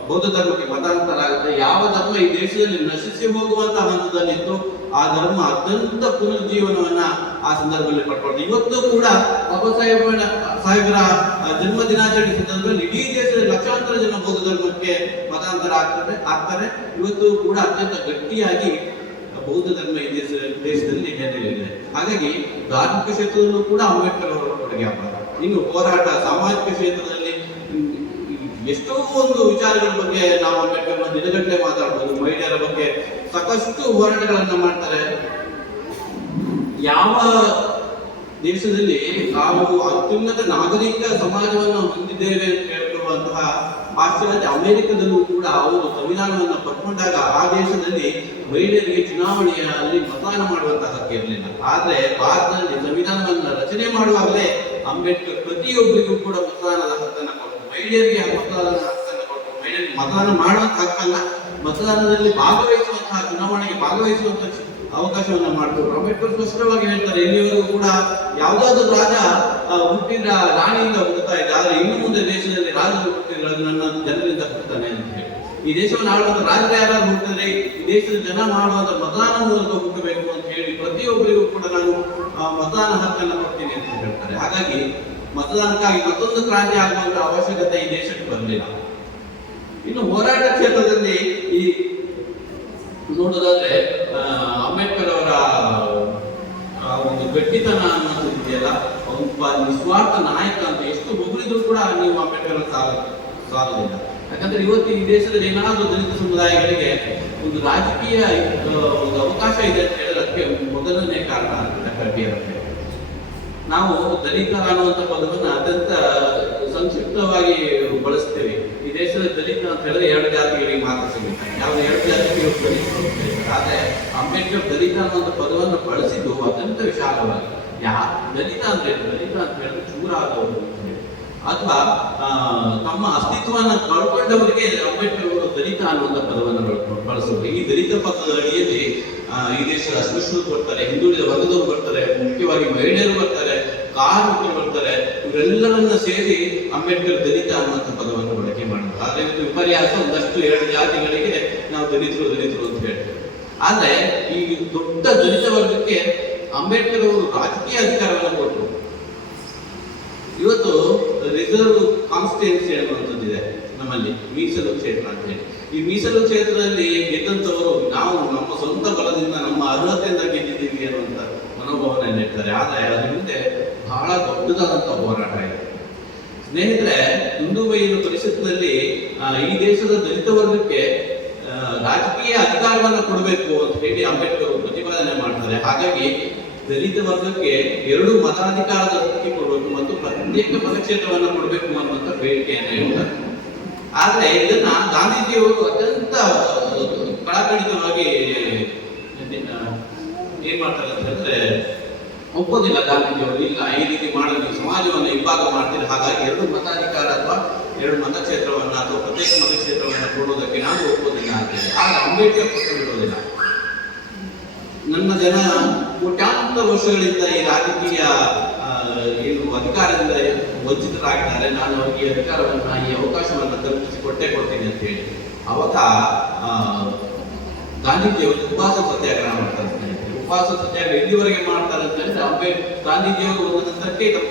ಬೌದ್ಧ ಧರ್ಮಕ್ಕೆ ಮತಾಂತರ ಆಗುತ್ತೆ. ಯಾವ ಧರ್ಮ ಈ ದೇಶದಲ್ಲಿ ನಶಿಸಿ ಹೋಗುವಂತಹ ಹಂತದಲ್ಲಿತ್ತು ಆ ಧರ್ಮ ಅತ್ಯಂತ ಪುನರ್ಜೀವನವನ್ನ ಆ ಸಂದರ್ಭದಲ್ಲಿ ಪಡ್ಕೊಂಡು ಇವತ್ತು ಕೂಡ ಬಾಬಾ ಸಾಹೇಬರ ಜನ್ಮ ದಿನಾಚರಣೆ ಸಂದರ್ಭದಲ್ಲಿ ಇಡೀ ದೇಶದಲ್ಲಿ ಲಕ್ಷಾಂತರ ಜನ ಬೌದ್ಧ ಧರ್ಮಕ್ಕೆ ಮತಾಂತರ ಆಗ್ತಾರೆ. ಇವತ್ತು ಕೂಡ ಅತ್ಯಂತ ಗಟ್ಟಿಯಾಗಿ ಬೌದ್ಧ ಧರ್ಮ ಈ ದೇಶದಲ್ಲಿ ನೆಲೆನಿಲ್ಲಿದೆ. ಹಾಗಾಗಿ ಧಾರ್ಮಿಕ ಕ್ಷೇತ್ರದಲ್ಲೂ ಕೂಡ ಅಂಬೇಡ್ಕರ್ ಅವರ ಕೊಡುಗೆ ಅಪಾರ. ಇನ್ನು ಹೋರಾಟ, ಸಾಮಾಜಿಕ ಕ್ಷೇತ್ರದಲ್ಲಿ ಎಷ್ಟೋ ಒಂದು ವಿಚಾರಗಳ ಬಗ್ಗೆ ನಾವು ಅಂಬೇಡ್ಕರ್ ದಿನಗಟ್ಟಲೆ ಮಾತಾಡ್ಬೋದು. ಮಹಿಳೆಯರ ಬಗ್ಗೆ ಸಾಕಷ್ಟು ಹೋರಾಟಗಳನ್ನ ಮಾಡ್ತಾರೆ. ಯಾವ ದೇಶದಲ್ಲಿ ನಾವು ಅತ್ಯುನ್ನತ ನಾಗರಿಕ ಸಮಾಜವನ್ನು ಹೊಂದಿದ್ದೇವೆ ಅಂತ ಹೇಳ್ಕೊಳ್ಳುವಂತಹ ಪಾಶ್ಚಿಮಾತ್ಯ ಅಮೆರಿಕದಲ್ಲೂ ಕೂಡ ಅವರು ಸಂವಿಧಾನವನ್ನು ಪಡ್ಕೊಂಡಾಗ ಆ ದೇಶದಲ್ಲಿ ಮಹಿಳೆಯರಿಗೆ ಚುನಾವಣೆಯಲ್ಲಿ ಮತದಾನ ಮಾಡುವಂತಹ ಹಕ್ಕು ಇರಲಿಲ್ಲ. ಆದ್ರೆ ಭಾರತದಲ್ಲಿ ಸಂವಿಧಾನವನ್ನು ರಚನೆ ಮಾಡುವಾಗಲೇ ಅಂಬೇಡ್ಕರ್ ಪ್ರತಿಯೊಬ್ಬರಿಗೂ ಕೂಡ ಮತದಾನದ ಹಕ್ಕನ್ನು ಕೊಟ್ಟರು. ಮಹಿಳೆಯರಿಗೆ ಮತದಾನದ ಹಕ್ಕನ್ನು ಕೊಟ್ಟರು. ಮಹಿಳೆಯರಿಗೆ ಮತದಾನ ಮಾಡುವಂತಹ ಹಕ್ಕನ್ನ, ಮತದಾನದಲ್ಲಿ ಭಾಗವಹಿಸುವಂತಹ, ಚುನಾವಣೆಗೆ ಭಾಗವಹಿಸುವಂತಹ ಅವಕಾಶವನ್ನ ಮಾಡಿದ್ರು. ಅಂಬೇಡ್ಕರ್ ಸ್ಪಷ್ಟವಾಗಿ ಹೇಳ್ತಾರೆ, ಇಲ್ಲಿವರೆಗೂ ಕೂಡ ಯಾವುದಾದ್ರೂ ರಾಜ ಹುಟ್ಟಿದ ರಾಣಿಯಿಂದ ಹುಟ್ಟುತ್ತಾ ಇದೆ, ಆದ್ರೆ ಇನ್ನು ಮುಂದೆ ದೇಶದಲ್ಲಿ ರಾಜರು ಹುಟ್ಟಿದ್ರೆ ನನ್ನ ಜನರಿಂದ ಹುಟ್ಟುತ್ತಾನೆ ಅಂತ ಹೇಳಿ. ಈ ದೇಶವನ್ನು ಆಳುವಂತ ರಾಜರು ಯಾರಾದ್ರೂ ಹುಟ್ಟಿದ್ರೆ ಈ ದೇಶದ ಜನ ಮಾಡುವಂತ ಮತದಾನ ಮೂಲಕ ಹುಟ್ಟಬೇಕು ಅಂತ ಹೇಳಿ ಪ್ರತಿಯೊಬ್ಬರಿಗೂ ಕೂಡ ನಾನು ಮತದಾನ ಹಕ್ಕನ್ನು ಕೊಡ್ತೀನಿ ಅಂತ ಹೇಳ್ತಾರೆ. ಹಾಗಾಗಿ ಮತದಾನಕ್ಕಾಗಿ ಮತ್ತೊಂದು ಕ್ರಾಂತಿ ಆಗುವಂತ ಅವಶ್ಯಕತೆ ಈ ದೇಶಕ್ಕೆ ಬರಲಿಲ್ಲ. ಇನ್ನು ಹೋರಾಟ ಕ್ಷೇತ್ರದಲ್ಲಿ ಈ ನೋಡೋದಾದ್ರೆ ಅಂಬೇಡ್ಕರ್ ಅವರ ಒಂದು ಗಟ್ಟಿತನ ಅನ್ನೋದು ಇದೆಯಲ್ಲ, ಒಬ್ಬ ನಿಸ್ವಾರ್ಥ ನಾಯಕ ಅಂತ ಎಷ್ಟು ಹೊಗಳಿದ್ರು ಕೂಡ ನೀವು ಅಂಬೇಡ್ಕರ್ ಸಾಲೋದಿಲ್ಲ. ಯಾಕಂದ್ರೆ ಇವತ್ತು ಈ ದೇಶದಲ್ಲಿ ಏನಾದರೂ ದಲಿತ ಸಮುದಾಯಗಳಿಗೆ ಒಂದು ರಾಜಕೀಯ ಒಂದು ಅವಕಾಶ ಇದೆ ಅಂತ ಹೇಳಿದ್ರೆ ಅದಕ್ಕೆ ಮೊದಲನೇ ಕಾರಣ ಅಂತ ನಾವು ದಲಿತ ಅನ್ನುವಂಥ ಪದವನ್ನು ಅತ್ಯಂತ ಸಂಕ್ಷಿಪ್ತವಾಗಿ ಬಳಸ್ತೇವೆ. ಈ ದೇಶದ ದಲಿತ ಅಂತ ಹೇಳಿದ್ರೆ 2 ಜಾತಿಗಳಿಗೆ ಮಾತ್ರ ಸಿಗುತ್ತೆ. ಯಾವ 2 ಜಾತಿಗೆ ದಲಿತ. ಆದ್ರೆ ಅಂಬೇಡ್ಕರ್ ದಲಿತ ಅನ್ನುವಂಥ ಪದವನ್ನು ಬಳಸಿದ್ದು ಅತ್ಯಂತ ವಿಶಾಲವಾಗಿ. ದಲಿತ ಅಂತ ಹೇಳಿದ್ರೆ ಚೂರಾದವರು ಅಥವಾ ತಮ್ಮ ಅಸ್ತಿತ್ವವನ್ನು ಕಳ್ಕೊಂಡವರಿಗೆ ಅಂಬೇಡ್ಕರ್ ಅವರು ದಲಿತ ಅನ್ನುವಂಥ ಪದವನ್ನು ಬಳಸಿದ್ರು. ಈ ದಲಿತ ಪದದ ಅಡಿಯಲ್ಲಿ ಈ ದೇಶದ ಅಸ್ಪೃಶ್ಯರು ಬರ್ತಾರೆ, ಹಿಂದುಳಿದ ವರ್ಗದವರು ಬರ್ತಾರೆ, ಮುಖ್ಯವಾಗಿ ಮಹಿಳೆಯರು ಬರ್ತಾರೆ, ಕಾರ್ಮಿಕರು ಬರ್ತಾರೆ. ಇವರೆಲ್ಲರನ್ನ ಸೇರಿ ಅಂಬೇಡ್ಕರ್ ದಲಿತ ಅನ್ನುವಂಥ ಪದವನ್ನು ಬಳಕೆ ಮಾಡಿದ್ರು. ಆದ್ರೆ ಇದು ವಿಪರ್ಯಾಸ, ಒಂದಷ್ಟು 2 ಜಾತಿಗಳಿಗೆ ನಾವು ದಲಿತರು ಅಂತ ಹೇಳ್ತೇವೆ. ಆದ್ರೆ ಈ ದೊಡ್ಡ ದಲಿತ ವರ್ಗಕ್ಕೆ ಅಂಬೇಡ್ಕರ್ ಅವರು ರಾಜಕೀಯ ಅಧಿಕಾರವನ್ನು ಕೊಟ್ಟರು. ಇವತ್ತು ರಿಸರ್ವ್ ಕಾನ್ಸ್ಟಿಟ್ಯೂನ್ಸಿ ಅನ್ನುವಂಥದ್ದಿದೆ ನಮ್ಮಲ್ಲಿ, ಮೀಸಲು ಕ್ಷೇತ್ರ ಅಂತ ಹೇಳಿ. ಈ ಮೀಸಲು ಕ್ಷೇತ್ರದಲ್ಲಿ ಗೆದ್ದಂಥವರು ನಾವು ನಮ್ಮ ಸ್ವಂತ ಬಲದಿಂದ, ನಮ್ಮ ಅರ್ಹತೆಯಿಂದ ಗೆದ್ದಿದ್ದೀವಿ ಅನ್ನುವಂಥ ಮನೋಭಾವನೆ ಇರ್ತಾರೆ. ಆದರೆ ಅದ್ರ ಹಿಂದೆ ಬಹಳ ದೊಡ್ಡದಾದಂಥ ಹೋರಾಟ ಇದೆ. ಸ್ನೇಹಿತರೆ, ದುಂಡುಬೈಲು ಪರಿಷತ್ನಲ್ಲಿ ಈ ದೇಶದ ದಲಿತ ವರ್ಗಕ್ಕೆ ರಾಜಕೀಯ ಅಧಿಕಾರವನ್ನು ಕೊಡಬೇಕು ಅಂತ ಹೇಳಿ ಅಂಬೇಡ್ಕರ್ ಪ್ರತಿಪಾದನೆ ಮಾಡ್ತಾರೆ. ಹಾಗಾಗಿ ದಲಿತ ವರ್ಗಕ್ಕೆ 2 ಮತಾಧಿಕಾರದ ಹಕ್ಕಿ ಕೊಡಬೇಕು ಮತ್ತು ಪ್ರತ್ಯೇಕ ಮತಕ್ಷೇತ್ರವನ್ನು ಕೊಡಬೇಕು ಅನ್ನುವಂಥ ಬೇಡಿಕೆಯನ್ನು ಹೇಳ್ತಾರೆ. ಆದ್ರೆ ಇದನ್ನ ಗಾಂಧೀಜಿಯವರು ಅತ್ಯಂತ ಕಳಕಳಿತವಾಗಿ ಏನ್ ಮಾಡ್ತಾರೆ ಅಂತ ಹೇಳಿದ್ರೆ ಒಪ್ಪೋದಿಲ್ಲ. ಗಾಂಧೀಜಿಯವರು ಇಲ್ಲ, ಈ ರೀತಿ ಮಾಡಲು ಸಮಾಜವನ್ನು ವಿಭಾಗ ಮಾಡ್ತಾರೆ, ಹಾಗಾಗಿ 2 ಮತಾಧಿಕಾರ ಅಥವಾ 2 ಮತಕ್ಷೇತ್ರವನ್ನ ಅಥವಾ ಪ್ರತ್ಯೇಕ ಮತಕ್ಷೇತ್ರವನ್ನು ಕೊಡುವುದಕ್ಕೆ ನಾನು ಒಪ್ಪೋದಿಲ್ಲ ಅಂತೇಳಿ. ಆದ್ರೆ ಅಂಬೇಡ್ಕರ್ ಪಟ್ಟು ಬಿಡೋದಿಲ್ಲ. ನನ್ನ ಜನ ಕೋಟ್ಯಾಂತರ ವರ್ಷಗಳಿಂದ ಈ ರಾಜಕೀಯ ಏನು ಅಧಿಕಾರದಿಂದ ವಂಚಿತರಾಗಿದ್ದಾರೆ, ನಾನು ಅವರಿಗೆ ಈ ಅಧಿಕಾರವನ್ನ, ಈ ಅವಕಾಶವನ್ನ ಕಲ್ಪಿಸಿ ಕೊಡ್ತೀನಿ ಅಂತ ಹೇಳಿ ಅವಾಗ ಗಾಂಧೀಜಿಯವರು ಉಪವಾಸ ಸತ್ಯಾಗ್ರಹ ಮಾಡ್ತಾರೆ. ಉಪವಾಸ ಸತ್ಯಾಗ್ರಹ ಎಲ್ಲಿವರೆಗೆ ಮಾಡ್ತಾರೆ ಅಂತ ಹೇಳಿದ್ರೆ ಗಾಂಧೀಜಿಯವರು ಒಂದು ನಂತರಕ್ಕೆ ತಮ್ಮ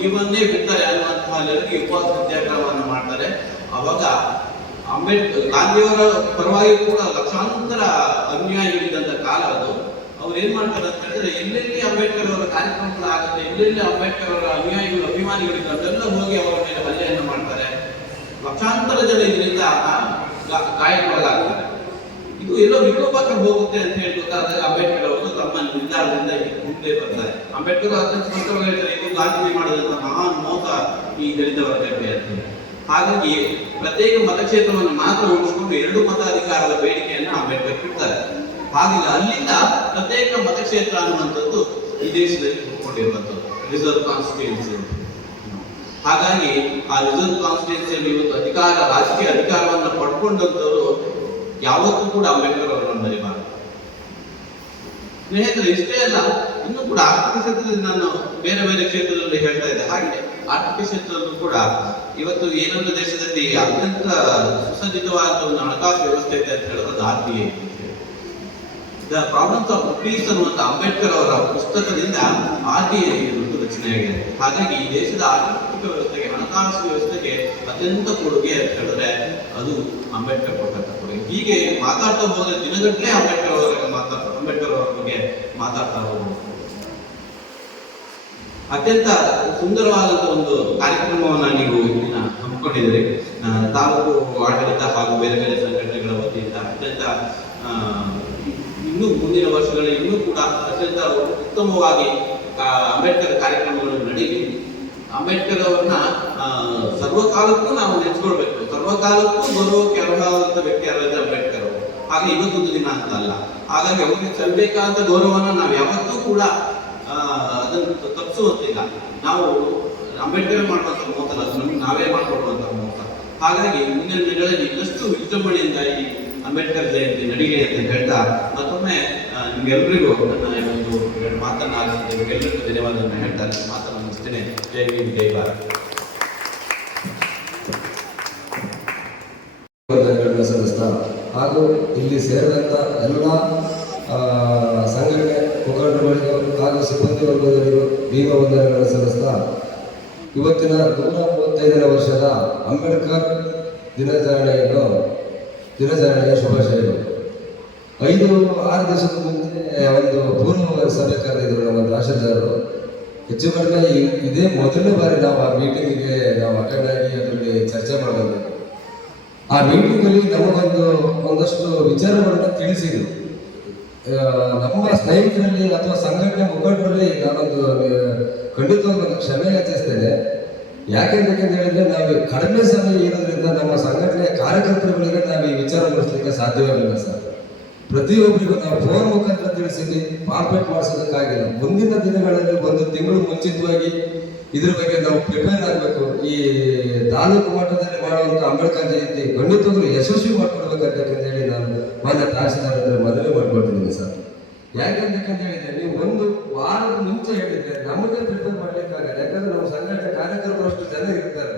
ಜೀವನ್ನೇ ಬಿಡ್ತಾರೆ ಅನ್ನುವಂತಹ ಲೆವೆಲ್ಗೆ ಉಪವಾಸ ಸತ್ಯಾಗ್ರಹವನ್ನು ಮಾಡ್ತಾರೆ. ಅವಾಗ ಗಾಂಧಿಯವರ ಪರವಾಗಿ ಕೂಡ ಲಕ್ಷಾಂತರ ಅನುಯಾಯಿಗಳಿದ್ದಂಥ ಕಾಲ ಅದು. ಅವ್ರು ಏನ್ ಮಾಡ್ತಾರೆ ಅಂತ ಹೇಳಿದ್ರೆ ಎಲ್ಲೆಲ್ಲಿ ಅಂಬೇಡ್ಕರ್ ಅವರ ಕಾರ್ಯಕ್ರಮಗಳಾಗುತ್ತೆ, ಎಲ್ಲೆಲ್ಲಿ ಅಂಬೇಡ್ಕರ್ ಅವರ ಅಭಿಮಾನಿಗಳಿದ್ದ ಅದೆಲ್ಲ ಹೋಗಿ ಅವರ ಮೇಲೆ ಹಲ್ಲೆಯನ್ನು ಮಾಡ್ತಾರೆ. ಲಕ್ಷಾಂತರ ಜನ ಇದರಿಂದ ಗಾಯಗೊಳಗಾಗ್ತಾರೆ. ಇದು ಎಲ್ಲೋ ವಿಕೋಪಕ್ಕೆ ಹೋಗುತ್ತೆ ಅಂತ ಹೇಳಿ ಗೊತ್ತಾದಾಗ ಅಂಬೇಡ್ಕರ್ ಅವರು ತಮ್ಮ ನಿರ್ಧಾರದಿಂದ ಮುಂದೆ ಬರ್ತಾರೆ. ಅಂಬೇಡ್ಕರ್ ಅತ್ಯಂತ ಸ್ಪಷ್ಟವಾಗಿ ಹೇಳ್ತಾರೆ, ಇದು ಗಾಂಧೀಜಿ ಮಾಡಿದಂತಹ ಮಹಾನ್ ಮೋಸ ಈ ದಲಿತ ವರ್ಗಕ್ಕೆ ಅಂತ. ಹಾಗಾಗಿ ಪ್ರತ್ಯೇಕ ಮತಕ್ಷೇತ್ರವನ್ನು ಮಾತ್ರ ಉಳಿಸಿಕೊಂಡು 2 ಮತಾಧಿಕಾರದ ಬೇಡಿಕೆಯನ್ನು ಅಂಬೇಡ್ಕರ್ ಇಡ್ತಾರೆ. ಹಾಗಾಗಿ ಅಲ್ಲಿಂದ ಪ್ರತ್ಯೇಕ ಮತಕ್ಷೇತ್ರ ಅನ್ನುವಂಥದ್ದು ಈ ದೇಶದಲ್ಲಿ ಹುಟ್ಟುಕೊಂಡಿರುವಂಥದ್ದು ರಿಸರ್ವ್ ಕಾನ್ಸ್ಟಿಟ್ಯೂನ್ಸಿ. ಹಾಗಾಗಿ ಆ ರಿಸರ್ವ್ ಕಾನ್ಸ್ಟಿಟ್ಯೂನ್ಸಿಯಲ್ಲಿ ಇವತ್ತು ರಾಜಕೀಯ ಅಧಿಕಾರವನ್ನು ಪಡ್ಕೊಂಡಂಥವರು ಯಾವತ್ತೂ ಕೂಡ ಅಂಬೇಡ್ಕರ್ ಅವರನ್ನು ಮರಿಬಾರದು. ಸ್ನೇಹಿತರೆ, ಇಷ್ಟೇ ಅಲ್ಲ, ಇನ್ನೂ ಕೂಡ ಆರ್ಥಿಕ ಕ್ಷೇತ್ರದಲ್ಲಿ ನಾನು ಬೇರೆ ಬೇರೆ ಕ್ಷೇತ್ರದಲ್ಲಿ ಹೇಳ್ತಾ ಇದ್ದೆ, ಹಾಗೆ ಆರ್ಥಿಕ ಕ್ಷೇತ್ರದಲ್ಲೂ ಕೂಡ ಇವತ್ತು ಏನೊಂದು ದೇಶದಲ್ಲಿ ಅತ್ಯಂತ ಸುಸಜ್ಜಿತವಾದ ಒಂದು ಹಣಕಾಸು ವ್ಯವಸ್ಥೆ ಇದೆ ಅಂತ ಹೇಳಿದ್ರೆ ಅದು RBI. The problems of rupees ಅನ್ನುವಂಥ ಅಂಬೇಡ್ಕರ್ ಅವರ ಪುಸ್ತಕದಿಂದ RBI ರಚನೆಯಾಗಿದೆ. ಹಾಗಾಗಿ ಈ ದೇಶದ ಆರ್ಥಿಕ ವ್ಯವಸ್ಥೆಗೆ, ಹಣಕಾಸು ವ್ಯವಸ್ಥೆಗೆ ಅತ್ಯಂತ ಕೊಡುಗೆ ಅಂತ ಹೇಳಿದ್ರೆ ಅದು ಅಂಬೇಡ್ಕರ್ ಕೊಟ್ಟಂತ ಕೊಡುಗೆ. ಹೀಗೆ ಮಾತಾಡ್ತಾ ಹೋದ್ರೆ ದಿನಗಟ್ಟಲೆ ಅಂಬೇಡ್ಕರ್ ಅವರ ಬಗ್ಗೆ ಮಾತಾಡ್ತಾ ಹೋಗ್ಬೋದು. ಅತ್ಯಂತ ಸುಂದರವಾದಂತ ಒಂದು ಕಾರ್ಯಕ್ರಮವನ್ನ ನೀವು ಇಲ್ಲಿನ ಹಮ್ಮಿಕೊಂಡಿದ್ದೀರಿ. ತಾಲೂಕು ಆಡಳಿತ ಹಾಗೂ ಬೇರೆ ಬೇರೆ ಸಂಘಟನೆಗಳ ವತಿಯಿಂದ ಅತ್ಯಂತ ಇನ್ನೂ ಮುಂದಿನ ವರ್ಷಗಳಲ್ಲಿ ಇನ್ನೂ ಕೂಡ ಅತ್ಯಂತ ಉತ್ತಮವಾಗಿ ಅಂಬೇಡ್ಕರ್ ಕಾರ್ಯಕ್ರಮಗಳು ನಡೀಲಿ. ಅಂಬೇಡ್ಕರ್ ಅವ್ರನ್ನ ಸರ್ವಕಾಲಕ್ಕೂ ನಾವು ನೆನೆಸ್ಕೊಳ್ಬೇಕು. ಸರ್ವಕಾಲಕ್ಕೂ ಗೌರವಕ್ಕೆ ಅರ್ಹವಾದಂತ ವ್ಯಕ್ತಿ ಯಾರಾದ್ರೆ ಅಂಬೇಡ್ಕರ್ ಅವರು. ಹಾಗೆ ಇವತ್ತೊಂದು ದಿನ ಅಂತ ಅಲ್ಲ. ಹಾಗಾಗಿ ಅವರಿಗೆ ಸಲ್ಲಬೇಕಾದ ಗೌರವನ ನಾವು ಯಾವತ್ತೂ ಕೂಡ ಅದನ್ನು ತಪ್ಪಿಸುವಂತಿಲ್ಲ. ನಾವು ಅಂಬೇಡ್ಕರ್ ಮಾಡುವಂತ ಮೋಸ ಅಲ್ಲ, ಅದು ನಮ್ಗೆ ನಾವೇ ಮಾಡಿಕೊಡುವಂತ ಮೋಸ. ಹಾಗಾಗಿ ಮುಂದಿನ ದಿನಗಳಲ್ಲಿ ಇನ್ನಷ್ಟು ವಿಜೃಂಭಣೆಯಿಂದ ಈ ಅಂಬೇಡ್ಕರ್ ಜಯಂತಿ ನಡೀಲಿ ಅಂತ ಹೇಳ್ತಾ ಮತ್ತೊಮ್ಮೆ ನಿಮ್ಗೆಲ್ರಿಗೂ ನನ್ನ ಒಂದು 2 ಮಾತನ್ನ ಆಲಿಸಿದ್ದೇವೆ. ಎಲ್ಲರಿಗೂ ಧನ್ಯವಾದವನ್ನು ಹೇಳ್ತಾ ಮಾತನ್ನು ಮುಗಿಸ್ತೇನೆ. ಜೈ ಭೀಮ್, ಜೈ ಭಾರತ್. ಸಲ್ಲಿಸ್ತಾ ಹಾಗೂ ಇಲ್ಲಿ ಸೇರಿದಂಥ ಎಲ್ಲ ಸಂಘಟನೆ ಮುಖಂಡರುಗಳಿಗೂ ಹಾಗೂ ಸಿಬ್ಬಂದಿ ವರ್ಗದವರಿಗೂ ಭೀಮ ವಂದನೆಗಳನ್ನು ಸಲ್ಲಿಸ್ತಾ ಇವತ್ತಿನ 135ನೇ ವರ್ಷದ ಅಂಬೇಡ್ಕರ್ ದಿನಾಚರಣೆಯ ಶುಭಾಶಯಗಳು. 5-6 ದಿವಸದ ಮುಂಚೆ ಒಂದು ಪೂರ್ವ ಸಭೆ ಕರೆದಿದ್ರು ನಮ್ಮ ತಹಶೀಲ್ದಾರರು. ಹೆಚ್ಚು ಕಡಿಮೆ ಇದೇ ಮೊದಲನೇ ಬಾರಿ ನಾವು ಆ ಮೀಟಿಂಗಿಗೆ ನಾವು ಅಟೆಂಡ್ ಆಗಿ ಅದರಲ್ಲಿ ಚರ್ಚೆ ಮಾಡಿದ್ವಿ. ಆ ಮೀಟಿಂಗಲ್ಲಿ ಒಂದಷ್ಟು ವಿಚಾರಗಳನ್ನು ತಿಳಿಸಿದ್ರು. ನಮ್ಮ ಸ್ನೇಹಿತರಲ್ಲಿ ಅಥವಾ ಸಂಘಟನೆ ಮುಖಂಡರಲ್ಲಿ ನಾನೊಂದು ಖಂಡಿತವಾಗಿ ಒಂದು ಕ್ಷಮೆ ಯಾಚಿಸ್ತೇನೆ. ಯಾಕೆಂತ ಹೇಳಿದ್ರೆ ನಾವು ಕಡಿಮೆ ಸಮಯ ಇರೋದ್ರಿಂದ ನಮ್ಮ ಸಂಘಟನೆಯ ಕಾರ್ಯಕರ್ತರುಗಳಿಗೆ ನಾವು ಈ ವಿಚಾರ ಮಾಡಿಸ್ಲಿಕ್ಕೆ ಸಾಧ್ಯವಾಗಿಲ್ಲ ಸರ್. ಪ್ರತಿಯೊಬ್ಬರಿಗೂ ನಾವು ಫೋನ್ ಮುಖಾಂತರ ತಿಳಿಸಿದ್ವಿ, ಪಾಂಪ್ಲೆಟ್ ಮಾಡಿಸೋದಕ್ಕಾಗಿಲ್ಲ. ಮುಂದಿನ ದಿನಗಳಲ್ಲಿ 1 ತಿಂಗಳು ಮುಂಚಿತವಾಗಿ ಇದ್ರ ಬಗ್ಗೆ ನಾವು ಪ್ರಿಪೇರ್ ಆಗಬೇಕು. ಈ ತಾಲೂಕು ಮಟ್ಟದಲ್ಲಿ ಮಾಡುವಂಥ ಅಂಬೇಡ್ಕರ್ ಜಯಂತಿ ಖಂಡಿತವಾಗ್ಲೂ ಯಶಸ್ವಿ ಮಾಡ್ಕೊಡ್ಬೇಕಂತ ಹೇಳಿ ನಾನು ಮಾನ್ಯ ತಹಶೀಲ್ದಾರ್ ಹತ್ರ ಮನವಿ ಮಾಡ್ಕೊಳ್ತಿದ್ದೀನಿ ಸರ್. ಯಾಕಂತ ಹೇಳಿದ್ರೆ ನೀವು 1 ವಾರದ ಮುಂಚೆ ಹೇಳಿದ್ರೆ ನಮಗೆ ಪ್ರಿಪೇರ್ ಮಾಡ್ಲಿಕ್ಕಾಗಲ್ಲ. ಯಾಕಂದ್ರೆ ನಮ್ಮ ಸಂಘಟನೆ ಕಾರ್ಯಕರ್ತರು ಅಷ್ಟು ಜನ ಇರ್ತಾರೆ.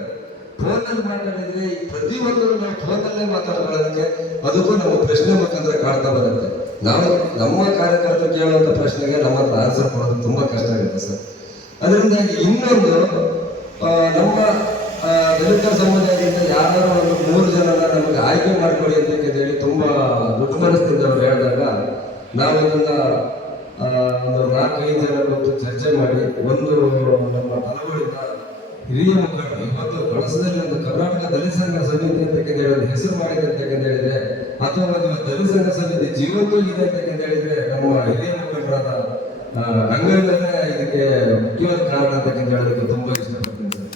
ಫೋನಲ್ಲಿ ಮಾತಾಡಿದ್ರೆ ಪ್ರತಿಯೊಂದನ್ನು ನಾವು ಫೋನಲ್ಲೇ ಮಾತಾಡ್ಕೊಳ್ಳೋದಕ್ಕೆ ಅದಕ್ಕೂ ನಮ್ಮ ಪ್ರಶ್ನೆ ಮುಖಾಂತರ ಕಾಡ್ತಾ ಬರುತ್ತೆ. ನಾವು ನಮ್ಮ ಕಾರ್ಯಕರ್ತರು ಕೇಳುವಂಥ ಪ್ರಶ್ನೆಗೆ ನಮ್ಮ ಹತ್ರ ಆನ್ಸರ್ ಕೊಡೋದು ತುಂಬಾ ಕಷ್ಟ ಆಗುತ್ತೆ ಸರ್. ಅದರಿಂದಾಗಿ ಇನ್ನೊಂದು ನಮ್ಮ ದಲಿತ ಸಮುದಾಯದಿಂದ ಯಾರು ಒಂದು 3 ಜನನ ನಮಗೆ ಆಯ್ಕೆ ಮಾಡ್ಕೊಳ್ಳಿ ಅಂತ ಹೇಳಿ ತುಂಬಾ ದೊಡ್ಡ ಮನಸ್ಸಿಂದ ಅವ್ರು ಹೇಳಿದಾಗ ನಾವು ಇದನ್ನ ಒಂದು 4-5 ಜನ ಬಂದು ಚರ್ಚೆ ಮಾಡಿ ಒಂದು ನಮ್ಮ ತಲುಗಳಿಂದ ಹಿರಿಯ ಮುಖಂಡರು ಇವತ್ತು ಬಳಸದಲ್ಲಿ ಒಂದು ಕರ್ನಾಟಕ ದಲಿತ ಸಂಘ ಸಮಿತಿ ಅಂತ ಹೇಳಿ ಹೆಸರು ಮಾಡಿದೆ ಅಂತ ಹೇಳಿದ್ರೆ, ಅಥವಾ ಒಂದು ದಲಿತ ಸಂಘ ಸಮಿತಿ ಜೀವಂತವಾಗಿದೆ ಅಂತ ಹೇಳಿದ್ರೆ ನಮ್ಮ ಹಿರಿಯ ಮುಖಂಡರಾದ ರಂಗಣ್ಣನೇ ಇದಕ್ಕೆ ಮುಖ್ಯವಾದ ಕಾರಣ ಅಂತ ಹೇಳೋದಕ್ಕೆ ತುಂಬಾ ಇಷ್ಟಪಡ್ತೀನಿ ಸರ್.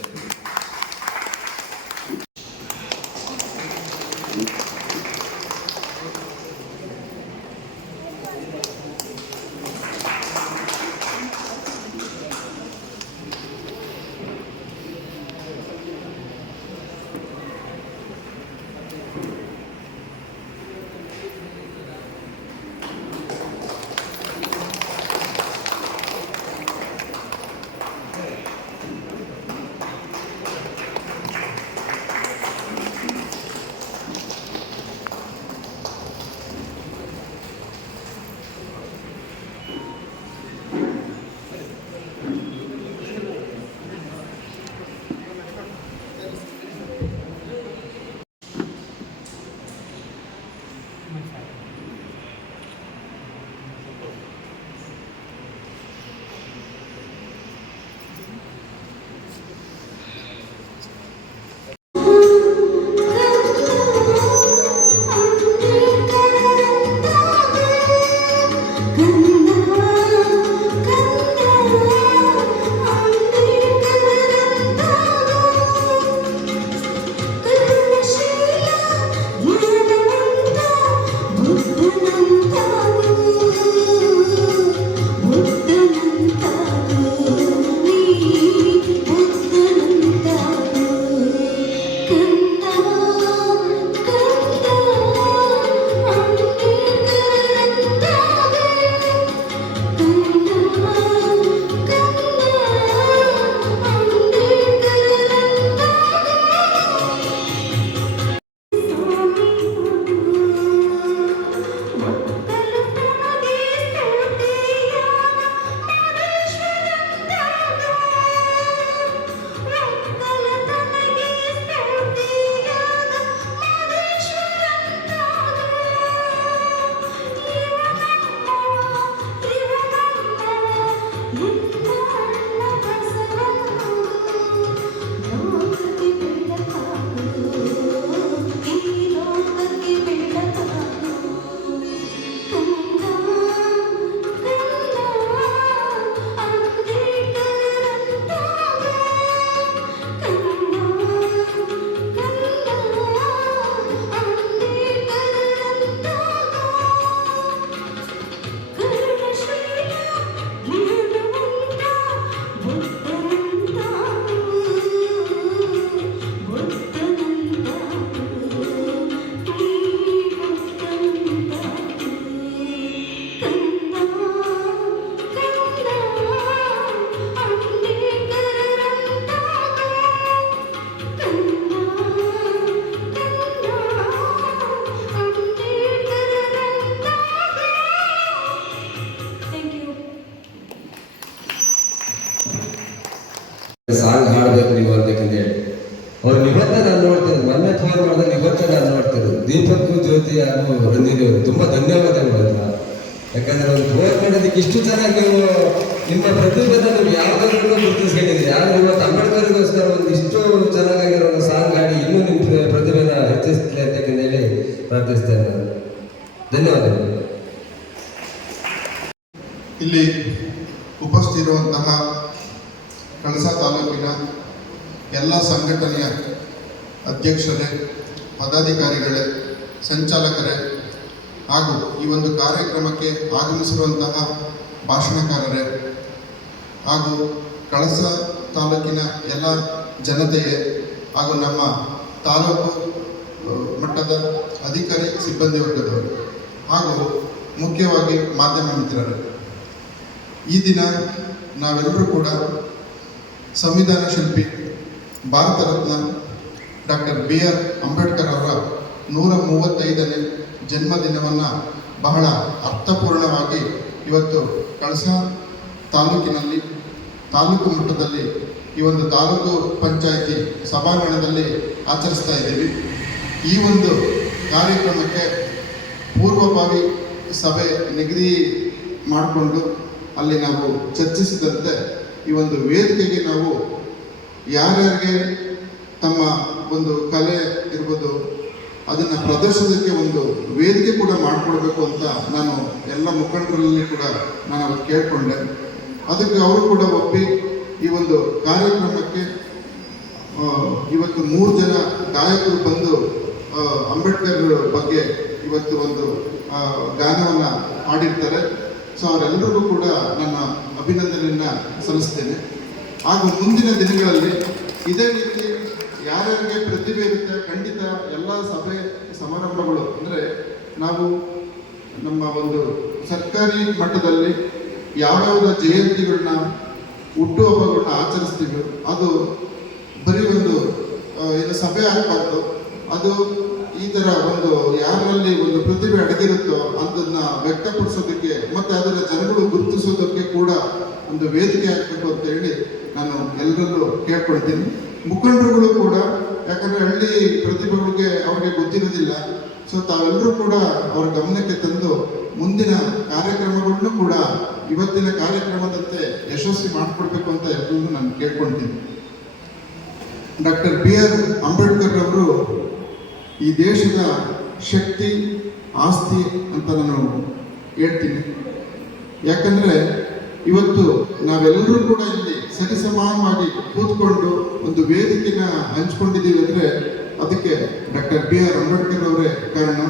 ದೀಪಕ್ ಜ್ಯೋತಿ ಹಾಗೂ ರಂಜಿನಿ ಅವರು ತುಂಬ ಧನ್ಯವಾದಗಳು ಆಯ್ತಾ. ಯಾಕಂದ್ರೆ ಒಂದು ಫೋನ್ ಮಾಡೋದಕ್ಕೆ ಇಷ್ಟು ಚೆನ್ನಾಗಿ ನೀವು ನಿಮ್ಮ ಪ್ರತಿಭೆನ ನೀವು ಯಾವಾಗಲೂ ಗುರುತಿಸ್ಕೊಂಡಿದ್ದೀರಿ. ಆದರೆ ಇವತ್ತು ಅಂಬೇಡ್ಕರ್ಗೋಸ್ಕರ ಒಂದು ಇಷ್ಟು ಚೆನ್ನಾಗಿರೋ ಒಂದು ಸಾಂಗ್ ಹಾಡಿ ಇನ್ನೂ ನಿಮ್ಮ ಪ್ರತಿಭೆನ ಹೆಚ್ಚಿಸಲಿ ಅಂತ ಹೇಳಿ ಪ್ರಾರ್ಥಿಸ್ತೇನೆ ನಾನು. ಧನ್ಯವಾದಗಳು. ಇಲ್ಲಿ ಉಪಸ್ಥಿತಿರುವಂತಹ ಕಳಸ ತಾಲೂಕಿನ ಎಲ್ಲ ಸಂಘಟನೆಯ ಅಧ್ಯಕ್ಷರೇ, ಪದಾಧಿಕಾರಿಗಳೇ, ಸಂಚಾಲಕರೇ ಹಾಗೂ ಈ ಒಂದು ಕಾರ್ಯಕ್ರಮಕ್ಕೆ ಆಗಮಿಸಿರುವಂತಹ ಭಾಷಣಕಾರರೇ ಹಾಗೂ ಕಳಸ ತಾಲೂಕಿನ ಎಲ್ಲ ಜನತೆಯೇ ಹಾಗೂ ನಮ್ಮ ತಾಲೂಕು ಮಟ್ಟದ ಅಧಿಕಾರಿ ಸಿಬ್ಬಂದಿ ವರ್ಗದವರು ಹಾಗೂ ಮುಖ್ಯವಾಗಿ ಮಾಧ್ಯಮ ಮಿತ್ರರೇ, ಈ ದಿನ ನಾವೆಲ್ಲರೂ ಕೂಡ ಸಂವಿಧಾನ ಶಿಲ್ಪಿ ಭಾರತ ರತ್ನ ಡಾಕ್ಟರ್ BR ಅಂಬೇಡ್ಕರ್ ಅವರ 135ನೇ ಜನ್ಮದಿನವನ್ನು ಬಹಳ ಅರ್ಥಪೂರ್ಣವಾಗಿ ಇವತ್ತು ಕಳಸ ತಾಲೂಕಿನಲ್ಲಿ ತಾಲೂಕು ಮಟ್ಟದಲ್ಲಿ ಈ ಒಂದು ತಾಲೂಕು ಪಂಚಾಯಿತಿ ಸಭಾಂಗಣದಲ್ಲಿ ಆಚರಿಸ್ತಾ ಇದ್ದೀವಿ. ಈ ಒಂದು ಕಾರ್ಯಕ್ರಮಕ್ಕೆ ಪೂರ್ವಭಾವಿ ಸಭೆ ನಿಗದಿ ಮಾಡಿಕೊಂಡು ಅಲ್ಲಿ ನಾವು ಚರ್ಚಿಸಿದಂತೆ ಈ ಒಂದು ವೇದಿಕೆಗೆ ನಾವು ಯಾರ್ಯಾರಿಗೆ ತಮ್ಮ ಒಂದು ಕಲೆ ಇರ್ಬೋದು ಅದನ್ನು ಪ್ರದರ್ಶನಕ್ಕೆ ಒಂದು ವೇದಿಕೆ ಕೂಡ ಮಾಡಿಕೊಡ್ಬೇಕು ಅಂತ ನಾನು ಎಲ್ಲ ಮುಖಂಡರಲ್ಲಿ ಕೂಡ ನಾನು ಅವತ್ತು ಕೇಳಿಕೊಂಡೆ. ಅದಕ್ಕೆ ಅವರು ಕೂಡ ಒಪ್ಪಿ ಈ ಒಂದು ಕಾರ್ಯಕ್ರಮಕ್ಕೆ ಇವತ್ತು 3 ಜನ ಗಾಯಕರು ಬಂದು ಅಂಬೇಡ್ಕರ್ ಬಗ್ಗೆ ಇವತ್ತು ಒಂದು ಗಾನವನ್ನು ಹಾಡಿರ್ತಾರೆ. ಸೊ ಅವರೆಲ್ಲರಿಗೂ ಕೂಡ ನನ್ನ ಅಭಿನಂದನೆಯನ್ನು ಸಲ್ಲಿಸ್ತೇನೆ. ಹಾಗೂ ಮುಂದಿನ ದಿನಗಳಲ್ಲಿ ಇದೇ ರೀತಿ ಯಾರ್ಯಾರಿಗೆ ಪ್ರತಿಭೆ ಇರುತ್ತೆ ಖಂಡಿತ ಎಲ್ಲ ಸಭೆ ಸಮಾರಂಭಗಳು ಅಂದರೆ ನಾವು ನಮ್ಮ ಒಂದು ಸರ್ಕಾರಿ ಮಟ್ಟದಲ್ಲಿ ಯಾವ್ಯಾವ ಜಯಂತಿಗಳನ್ನ ಹುಟ್ಟುಹಬ್ಬಗಳನ್ನ ಆಚರಿಸ್ತೀವಿ ಅದು ಬರೀ ಒಂದು ಏನು ಸಭೆ ಆಗಬಾರ್ದು. ಅದು ಈ ಥರ ಒಂದು ಯಾರಲ್ಲಿ ಒಂದು ಪ್ರತಿಭೆ ಅಡಗಿರುತ್ತೋ ಅದನ್ನ ವ್ಯಕ್ತಪಡಿಸೋದಕ್ಕೆ ಮತ್ತೆ ಅದರ ಜನಗಳು ಗುರುತಿಸೋದಕ್ಕೆ ಕೂಡ ಒಂದು ವೇದಿಕೆ ಆಗಬೇಕು ಅಂತ ಹೇಳಿ ನಾನು ಎಲ್ಲರಲ್ಲೂ ಕೇಳ್ಕೊಳ್ತೀನಿ. ಮುಖಂಡರುಗಳು ಕೂಡ, ಯಾಕಂದ್ರೆ ಹಳ್ಳಿ ಪ್ರತಿಭೆಗಳಿಗೆ ಅವ್ರಿಗೆ ಗೊತ್ತಿರೋದಿಲ್ಲ. ಸೊ ತಾವೆಲ್ಲರೂ ಕೂಡ ಅವ್ರ ಗಮನಕ್ಕೆ ತಂದು ಮುಂದಿನ ಕಾರ್ಯಕ್ರಮಗಳನ್ನು ಕೂಡ ಇವತ್ತಿನ ಕಾರ್ಯಕ್ರಮದಂತೆ ಯಶಸ್ವಿ ಮಾಡಿಕೊಡ್ಬೇಕು ಅಂತ ಎಲ್ಲರೂ ನಾನು ಕೇಳ್ಕೊಳ್ತೀನಿ. ಡಾಕ್ಟರ್ BR ಅಂಬೇಡ್ಕರ್ ಅವರು ಈ ದೇಶದ ಶಕ್ತಿ, ಆಸ್ತಿ ಅಂತ ನಾನು ಹೇಳ್ತೀನಿ. ಯಾಕಂದ್ರೆ ಇವತ್ತು ನಾವೆಲ್ಲರೂ ಕೂಡ ಇಲ್ಲಿ ಸರಿಸಮಾನವಾಗಿ ಕೂತ್ಕೊಂಡು ಒಂದು ವೇದಿಕೆನ ಹಂಚ್ಕೊಂಡಿದ್ದೀವಿ ಅಂದರೆ ಅದಕ್ಕೆ ಡಾಕ್ಟರ್ BR ಅಂಬೇಡ್ಕರ್ ಅವರೇ ಕಾರಣ.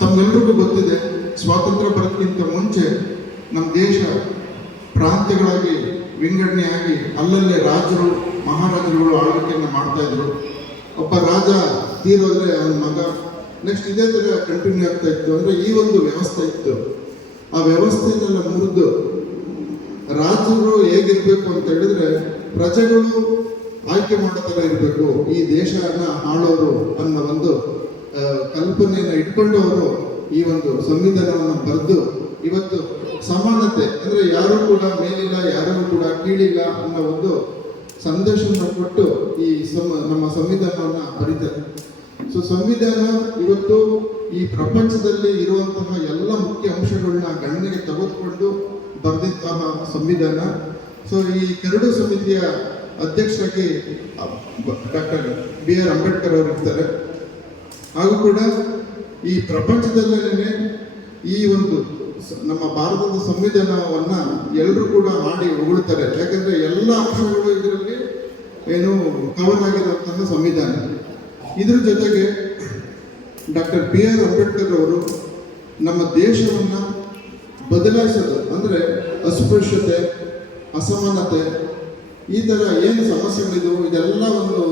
ತಮ್ಮೆಲ್ಲರಿಗೂ ಗೊತ್ತಿದೆ, ಸ್ವಾತಂತ್ರ್ಯ ಬರೋದಕ್ಕಿಂತ ಮುಂಚೆ ನಮ್ಮ ದೇಶ ಪ್ರಾಂತ್ಯಗಳಾಗಿ ವಿಂಗಡಣೆಯಾಗಿ ಅಲ್ಲಲ್ಲೇ ರಾಜರು ಮಹಾರಾಜರುಗಳು ಆಳ್ವಿಕೆಯನ್ನು ಮಾಡ್ತಾ ಇದ್ರು. ಒಬ್ಬ ರಾಜ ತೀರೋದ್ರೆ ಅವನ ಮಗ ನೆಕ್ಸ್ಟ್ ಇದೇ ಥರ ಕಂಟಿನ್ಯೂ ಆಗ್ತಾ ಇತ್ತು. ಅಂದರೆ ಈ ಒಂದು ವ್ಯವಸ್ಥೆ ಇತ್ತು. ಆ ವ್ಯವಸ್ಥೆಯನ್ನೆಲ್ಲ ಮುರಿದು ರಾಜರು ಹೇಗಿರ್ಬೇಕು ಅಂತ ಹೇಳಿದ್ರೆ ಪ್ರಜೆಗಳು ಆಯ್ಕೆ ಮಾಡೋ ಥರ ಇರಬೇಕು, ಈ ದೇಶನ ಆಳೋರು ಅನ್ನೋ ಒಂದು ಕಲ್ಪನೆಯನ್ನು ಇಟ್ಕೊಂಡು ಅವರು ಈ ಒಂದು ಸಂವಿಧಾನವನ್ನು ಬರೆದು ಇವತ್ತು ಸಮಾನತೆ ಅಂದರೆ ಯಾರೂ ಕೂಡ ಮೇಲಿಲ್ಲ, ಯಾರೂ ಕೂಡ ಕೀಳಿಲ್ಲ ಅನ್ನೋ ಒಂದು ಸಂದೇಶವನ್ನು ಕೊಟ್ಟು ಈ ನಮ್ಮ ಸಂವಿಧಾನವನ್ನು ಬರೀತಾರೆ. ಸೊ ಸಂವಿಧಾನ ಇವತ್ತು ಈ ಪ್ರಪಂಚದಲ್ಲಿ ಇರುವಂತಹ ಎಲ್ಲ ಮುಖ್ಯ ಅಂಶಗಳನ್ನ ಗಣನೆಗೆ ತೆಗೆದುಕೊಂಡು ಬರೆದಂತಹ ಸಂವಿಧಾನ. ಸೊ ಈ ಕರಡು ಸಮಿತಿಯ ಅಧ್ಯಕ್ಷರಾಗಿ ಡಾಕ್ಟರ್ BR ಅಂಬೇಡ್ಕರ್ ಅವರು ಇರ್ತಾರೆ. ಹಾಗೂ ಕೂಡ ಈ ಪ್ರಪಂಚದಲ್ಲೇ ಈ ಒಂದು ನಮ್ಮ ಭಾರತದ ಸಂವಿಧಾನವನ್ನ ಎಲ್ಲರೂ ಕೂಡ ಮಾಡಿ ಹೊಗಳ್ತಾರೆ. ಯಾಕಂದ್ರೆ ಎಲ್ಲ ಅಂಶಗಳು ಇದರಲ್ಲಿ ಏನು ಕವರ್ ಆಗಿರುವಂತಹ ಸಂವಿಧಾನ. ಇದ್ರ ಜೊತೆಗೆ ಡಾಕ್ಟರ್ BR ಅಂಬೇಡ್ಕರ್ ಅವರು ನಮ್ಮ ದೇಶವನ್ನ ಬದಲಾಯಿಸೋದು ಅಂದರೆ ಅಸ್ಪೃಶ್ಯತೆ, ಅಸಮಾನತೆ, ಈ ಥರ ಏನು ಸಮಸ್ಯೆಗಳಿದವು ಇದೆಲ್ಲ ಒಂದು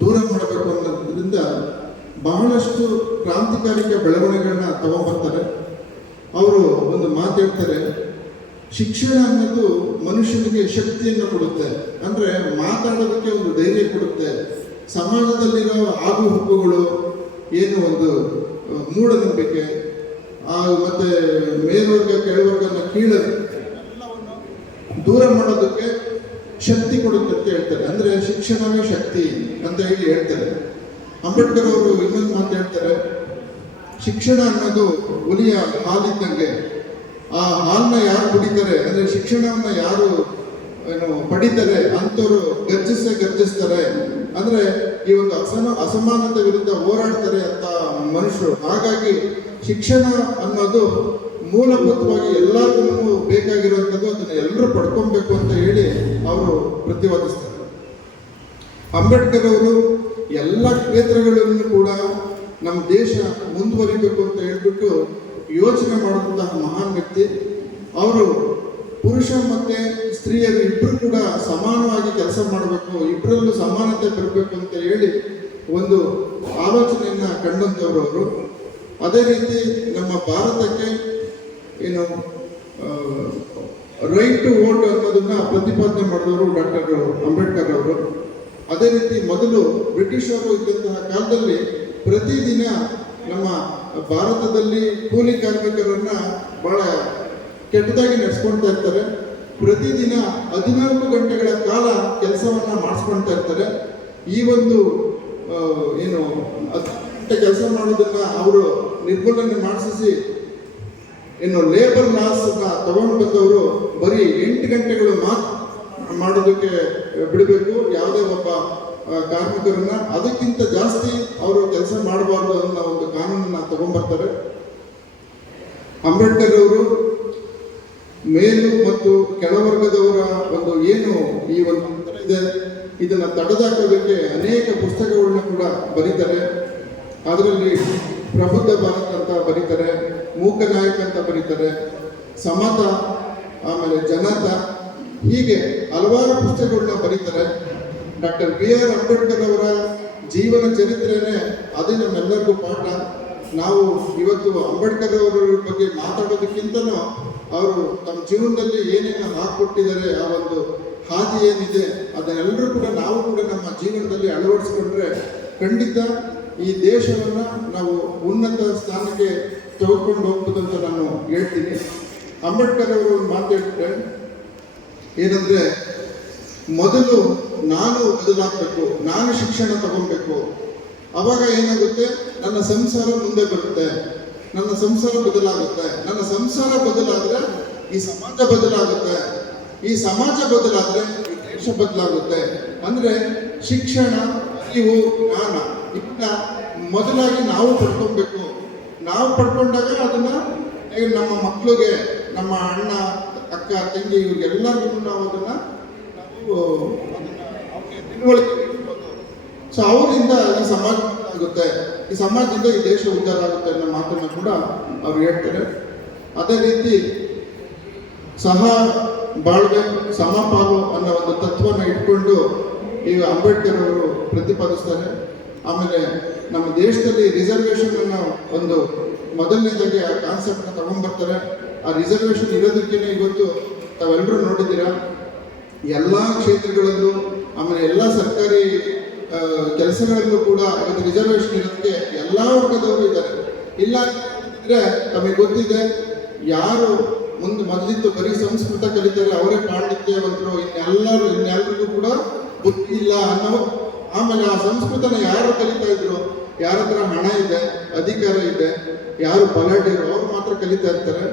ದೂರ ಮಾಡಬೇಕು ಅನ್ನೋದ್ರಿಂದ ಬಹಳಷ್ಟು ಕ್ರಾಂತಿಕಾರಿಕ ಬೆಳವಣಿಗೆಗಳನ್ನ ತಗೊಂಡ್ಬರ್ತಾರೆ. ಅವರು ಒಂದು ಮಾತು ಹೇಳ್ತಾರೆ, ಶಿಕ್ಷಣ ಅನ್ನೋದು ಮನುಷ್ಯನಿಗೆ ಶಕ್ತಿಯನ್ನು ಕೊಡುತ್ತೆ, ಅಂದರೆ ಮಾತಾಡೋದಕ್ಕೆ ಒಂದು ಧೈರ್ಯ ಕೊಡುತ್ತೆ. ಸಮಾಜದಲ್ಲಿರೋ ಆಗು ಹುಕ್ಕುಗಳು ಏನು ಒಂದು ಮೂಢನಂಬಿಕೆ ಮತ್ತೆ ಮೇಲ್ವರ್ಗ ಕೆಳವರ್ಗನ ಕೀಳನ್ನು ದೂರ ಮಾಡೋದಕ್ಕೆ ಶಕ್ತಿ ಕೊಡುತ್ತೆ ಅಂತ ಹೇಳ್ತಾರೆ. ಅಂದರೆ ಶಿಕ್ಷಣವೇ ಶಕ್ತಿ ಅಂತ ಹೇಳಿ ಹೇಳ್ತಾರೆ. ಅಂಬೇಡ್ಕರ್ ಅವರು ಇನ್ನೊಂದು ಮಾತು ಹೇಳ್ತಾರೆ, ಶಿಕ್ಷಣ ಅನ್ನೋದು ಹುಲಿಯ ಹಾಲಿದ್ದಂಗೆ. ಆ ಹಾಲನ್ನ ಯಾರು ಕುಡಿತಾರೆ ಅಂದ್ರೆ ಶಿಕ್ಷಣವನ್ನ ಯಾರು ಪಡಿತಾರೆ ಅಂಥವ್ರು ಗರ್ಜಿಸ್ತಾರೆ. ಅಂದ್ರೆ ಈ ಒಂದು ಅಸಮಾನತೆ ವಿರುದ್ಧ ಹೋರಾಡ್ತಾರೆ ಅಂತ ಮನುಷ್ಯರು. ಹಾಗಾಗಿ ಶಿಕ್ಷಣ ಅನ್ನೋದು ಮೂಲಭೂತವಾಗಿ ಎಲ್ಲರಿಗೂ ಬೇಕಾಗಿರುವಂಥದ್ದು, ಅದನ್ನು ಎಲ್ಲರೂ ಪಡ್ಕೊಬೇಕು ಅಂತ ಹೇಳಿ ಅವರು ಪ್ರತಿಪಾದಿಸ್ತಾರೆ. ಅಂಬೇಡ್ಕರ್ ಅವರು ಎಲ್ಲ ಕ್ಷೇತ್ರಗಳನ್ನು ಕೂಡ ನಮ್ಮ ದೇಶ ಮುಂದುವರಿಬೇಕು ಅಂತ ಹೇಳ್ಬಿಟ್ಟು ಯೋಚನೆ ಮಾಡುವಂತಹ ಮಹಾನ್ ವ್ಯಕ್ತಿ ಅವರು. ಪುರುಷ ಮತ್ತೆ ಸ್ತ್ರೀಯರು ಇಬ್ಬರು ಕೂಡ ಸಮಾನವಾಗಿ ಕೆಲಸ ಮಾಡಬೇಕು, ಇಬ್ಬರಲ್ಲೂ ಸಮಾನತೆ ಬರಬೇಕು ಅಂತ ಹೇಳಿ ಒಂದು ಆಲೋಚನೆಯನ್ನ ಕಂಡಂಥವ್ರು ಅವರು. ಅದೇ ರೀತಿ ನಮ್ಮ ಭಾರತಕ್ಕೆ ಏನು ರೈಟ್ ಟು ವೋಟ್ ಅನ್ನೋದನ್ನ ಪ್ರತಿಪಾದನೆ ಮಾಡಿದವರು ಡಾಕ್ಟರ್ ಅಂಬೇಡ್ಕರ್ ಅವರು. ಅದೇ ರೀತಿ ಮೊದಲು ಬ್ರಿಟಿಷರು ಇದ್ದಂತಹ ಕಾಲದಲ್ಲಿ ಪ್ರತಿದಿನ ನಮ್ಮ ಭಾರತದಲ್ಲಿ ಕೂಲಿ ಕಾರ್ಮಿಕರನ್ನ ಬಹಳ ಕೆಟ್ಟದಾಗಿ ನಡೆಸ್ಕೊಳ್ತಾ ಇರ್ತಾರೆ. ಪ್ರತಿದಿನ 14 ಗಂಟೆಗಳ ಕಾಲ ಕೆಲಸವನ್ನ ಮಾಡಿಸ್ಕೊಳ್ತಾ ಇರ್ತಾರೆ. ಈ ಒಂದು ಏನು 10 ಗಂಟೆ ಕೆಲಸ ಮಾಡೋದನ್ನ ಅವರು ನಿರ್ಮೂಲನೆ ಮಾಡಿಸಿ ಲೇಬರ್ ಲಾಸ್ ತಗೊಂಡು ಬಂದವರು ಬರೀ 8 ಗಂಟೆಗಳು ಮಾತ್ರ ಮಾಡೋದಕ್ಕೆ ಬಿಡಬೇಕು ಯಾವುದೇ ಒಬ್ಬ ಕಾರ್ಮಿಕರನ್ನ. ಅದಕ್ಕಿಂತ ಜಾಸ್ತಿ ಅವರು ಕೆಲಸ ಮಾಡಬಾರ್ದು ಅನ್ನೋ ಒಂದು ಕಾನೂನನ್ನ ತಗೊಂಡ್ಬರ್ತಾರೆ. ಅಂಬೇಡ್ಕರ್ ಅವರು ಮೇಲು ಮತ್ತು ಕೆಳವರ್ಗದವರ ಒಂದು ಏನು ಈ ಒಂದು ಇದೆ ಇದನ್ನ ತಡೆದಾಕೋದಕ್ಕೆ ಅನೇಕ ಪುಸ್ತಕಗಳನ್ನ ಕೂಡ ಬರೀತಾರೆ. ಅದರಲ್ಲಿ ಪ್ರಬುದ್ಧ ಭಾರತ ಅಂತ ಬರೀತಾರೆ, ಮೂಕ ನಾಯಕ ಅಂತ ಬರೀತಾರೆ, ಸಮತ, ಆಮೇಲೆ ಜನತ, ಹೀಗೆ ಹಲವಾರು ಪುಸ್ತಕಗಳನ್ನ ಬರೀತಾರೆ. ಡಾಕ್ಟರ್ BR ಅಂಬೇಡ್ಕರ್ ಅವರ ಜೀವನ ಚರಿತ್ರೆನೇ ಅದೇ ನಮ್ಮೆಲ್ಲರಿಗೂ ಪಾಠ. ನಾವು ಇವತ್ತು ಅಂಬೇಡ್ಕರ್ ಅವರ ಬಗ್ಗೆ ಮಾತಾಡೋದಕ್ಕಿಂತನೂ ಅವರು ತಮ್ಮ ಜೀವನದಲ್ಲಿ ಏನೇನು ಹಾಕೊಟ್ಟಿದ್ದಾರೆ, ಆ ಒಂದು ಹಾದಿ ಏನಿದೆ ಅದನ್ನೆಲ್ಲರೂ ಕೂಡ ನಾವು ಕೂಡ ನಮ್ಮ ಜೀವನದಲ್ಲಿ ಅಳವಡಿಸ್ಕೊಂಡ್ರೆ ಖಂಡಿತ ಈ ದೇಶವನ್ನ ನಾವು ಉನ್ನತ ಸ್ಥಾನಕ್ಕೆ ತೆಗೆದುಕೊಂಡು ಹೋಗ್ಬೋದು ಅಂತ ನಾನು ಹೇಳ್ತೀನಿ. ಅಂಬೇಡ್ಕರ್ ಅವರು ಒಂದು ಮಾತು ಹೇಳ್ತಾರೆ, ಏನಂದ್ರೆ ಮೊದಲು ನಾನು ಬದಲಾಗಬೇಕು, ನಾನು ಶಿಕ್ಷಣ ತಗೊಬೇಕು. ಅವಾಗ ಏನಾಗುತ್ತೆ, ನನ್ನ ಸಂಸಾರ ಮುಂದೆ ಬರುತ್ತೆ, ನನ್ನ ಸಂಸಾರ ಬದಲಾಗುತ್ತೆ. ನನ್ನ ಸಂಸಾರ ಬದಲಾದ್ರೆ ಈ ಸಮಾಜ ಬದಲಾಗುತ್ತೆ, ಈ ಸಮಾಜ ಬದಲಾದ್ರೆ ಈ ದೇಶ ಬದಲಾಗುತ್ತೆ. ಅಂದ್ರೆ ಶಿಕ್ಷಣ, ಅರಿವು, ಜ್ಞಾನ ಇದನ್ನ ಮೊದಲಾಗಿ ನಾವು ಪಡ್ಕೊಬೇಕು. ನಾವು ಪಡ್ಕೊಂಡಾಗ ಅದನ್ನ ನಮ್ಮ ಮಕ್ಕಳಿಗೆ, ನಮ್ಮ ಅಣ್ಣ, ಅಕ್ಕ, ತಂಗಿ ಇವ್ರಿಗೆಲ್ಲರಿಗೂ ನಾವು ಅದನ್ನ ತಿಳುವಳಿಕೆ ನೀಡ್ಬೋದು. ಸೊ ಅವರಿಂದ ಈ ಸಮಾಜ ಆಗುತ್ತೆ, ಈ ಸಮಾಜದಿಂದ ಈ ದೇಶ ಉದ್ಧಾರ ಆಗುತ್ತೆ ಅನ್ನೋ ಮಾತನ್ನ ಕೂಡ ಅವ್ರು ಹೇಳ್ತಾರೆ. ಅದೇ ರೀತಿ ಸಹ ಬಾಳ್ವೆ, ಸಮಪಾಲು ಅನ್ನೋ ಒಂದು ತತ್ವನ ಇಟ್ಕೊಂಡು ಈಗ ಅಂಬೇಡ್ಕರ್ ಅವರು ಪ್ರತಿಪಾದಿಸ್ತಾರೆ. ಆಮೇಲೆ ನಮ್ಮ ದೇಶದಲ್ಲಿ ರಿಸರ್ವೇಷನ್ ಅನ್ನೋ ಒಂದು ಮೊದಲನೇದಾಗಿ ಆ ಕಾನ್ಸೆಪ್ಟ್ನ ತಗೊಂಡ್ಬರ್ತಾರೆ. ಆ ರಿಸರ್ವೇಷನ್ ಇರೋದಕ್ಕೇನೆ ಇವತ್ತು ತಾವೆಲ್ಲರೂ ನೋಡಿದ್ದೀರಾ, ಎಲ್ಲ ಕ್ಷೇತ್ರಗಳಲ್ಲೂ, ಆಮೇಲೆ ಎಲ್ಲ ಸರ್ಕಾರಿ ಕೆಲಸಗಳಲ್ಲೂ ಕೂಡ ಇವತ್ತು ರಿಸರ್ವೇಷನ್ ಇರೋದಕ್ಕೆ ಎಲ್ಲ ವರ್ಗದವರು ಇದ್ದಾರೆ. ಇಲ್ಲ ಅಂದ್ರೆ ತಮಗೆ ಗೊತ್ತಿದೆ, ಯಾರು ಮೊದಲಿತ್ತು ಬರೀ ಸಂಸ್ಕೃತ ಕಲಿತಾರೆ ಅವರೇ ಪಾಂಡಿತ್ಯವಂತರು, ಇನ್ನೆಲ್ಲರಿಗೂ ಕೂಡ ಬುದ್ಧಿ ಇಲ್ಲ ಅನ್ನೋ. ಆಮೇಲೆ ಆ ಸಂಸ್ಕೃತನ ಯಾರು ಕಲಿತಾ ಇದ್ರು, ಯಾರ ಹತ್ರ ಹಣ ಇದೆ, ಅಧಿಕಾರ ಇದೆ, ಯಾರು ಬಲಾಢ್ಯರು ಅವ್ರು ಮಾತ್ರ ಕಲಿತಾ ಇರ್ತಾರೆ.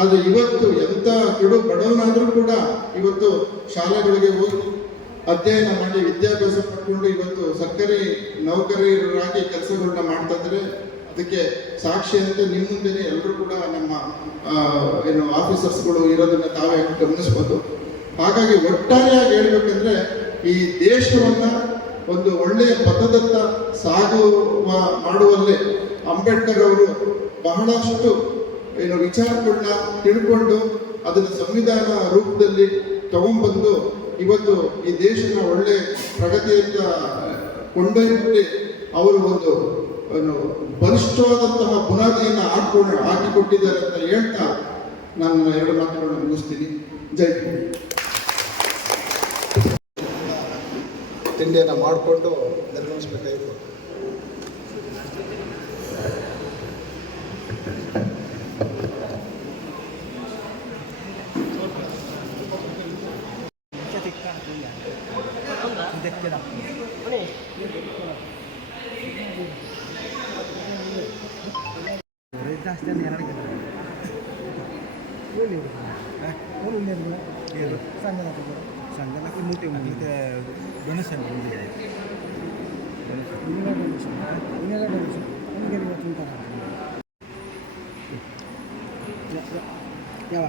ಆದ್ರೆ ಇವತ್ತು ಎಂತ ಕೆಡು ಬಡವನಾದ್ರೂ ಕೂಡ ಇವತ್ತು ಶಾಲೆಗಳಿಗೆ ಹೋಗಿ ಅಧ್ಯಯನ ಮಾಡಿ ವಿದ್ಯಾಭ್ಯಾಸ ಪಡ್ಕೊಂಡು ಇವತ್ತು ಸರ್ಕಾರಿ ನೌಕರರಾಗಿ ಕೆಲಸಗಳನ್ನ ಮಾಡ್ತಾ ಇದ್ರೆ ಅದಕ್ಕೆ ಸಾಕ್ಷಿ ಅಂತ ನಿಮ್ಮ ಮುಂದೆನೆ ಎಲ್ಲರೂ ಕೂಡ ನಮ್ಮ ಏನು ಆಫೀಸರ್ಸ್ಗಳು ಇರೋದನ್ನ ತಾವೇ ಗಮನಿಸ್ಬೋದು. ಹಾಗಾಗಿ ಒಟ್ಟಾರೆಯಾಗಿ ಹೇಳ್ಬೇಕಂದ್ರೆ ಈ ದೇಶವನ್ನ ಒಂದು ಒಳ್ಳೆಯ ಪಥದತ್ತ ಸಾಗುವ ಮಾಡುವಲ್ಲೇ ಅಂಬೇಡ್ಕರ್ ಅವರು ಬಹಳಷ್ಟು ವಿಚಾರಗಳನ್ನ ತಿಳ್ಕೊಂಡು ಅದನ್ನ ಸಂವಿಧಾನ ರೂಪದಲ್ಲಿ ತಗೊಂಡ್ಬಂದು ಇವತ್ತು ಈ ದೇಶನ ಒಳ್ಳೆ ಪ್ರಗತಿಯತ್ತ ಕೊಂಡೊಯ್ಯುವಲ್ಲಿ ಅವರು ಒಂದು ಬಲಿಷ್ಠವಾದಂತಹ ಬುನಾದಿಯನ್ನು ಹಾಕಿಕೊಟ್ಟಿದ್ದಾರೆ ಅಂತ ಹೇಳ್ತಾ ನಾನು 2 ಮಾತುಗಳನ್ನು ಮುಗಿಸ್ತೀನಿ. ಜೈ ಹಿಂದ್. ತಿಂಡಿಯನ್ನು ಮಾಡಿಕೊಂಡು ನಿರ್ಗಮಿಸಬೇಕಾಯಿತು. ಜಾಸ್ತಿ ಅಂತ ನನಗೆ ಸಂಘಕ್ಕೆ ಮೂಟೆ ಮತ್ತೆ ಡೊನೇಷನ್ ಬಂದಿದೆ ಯಾವ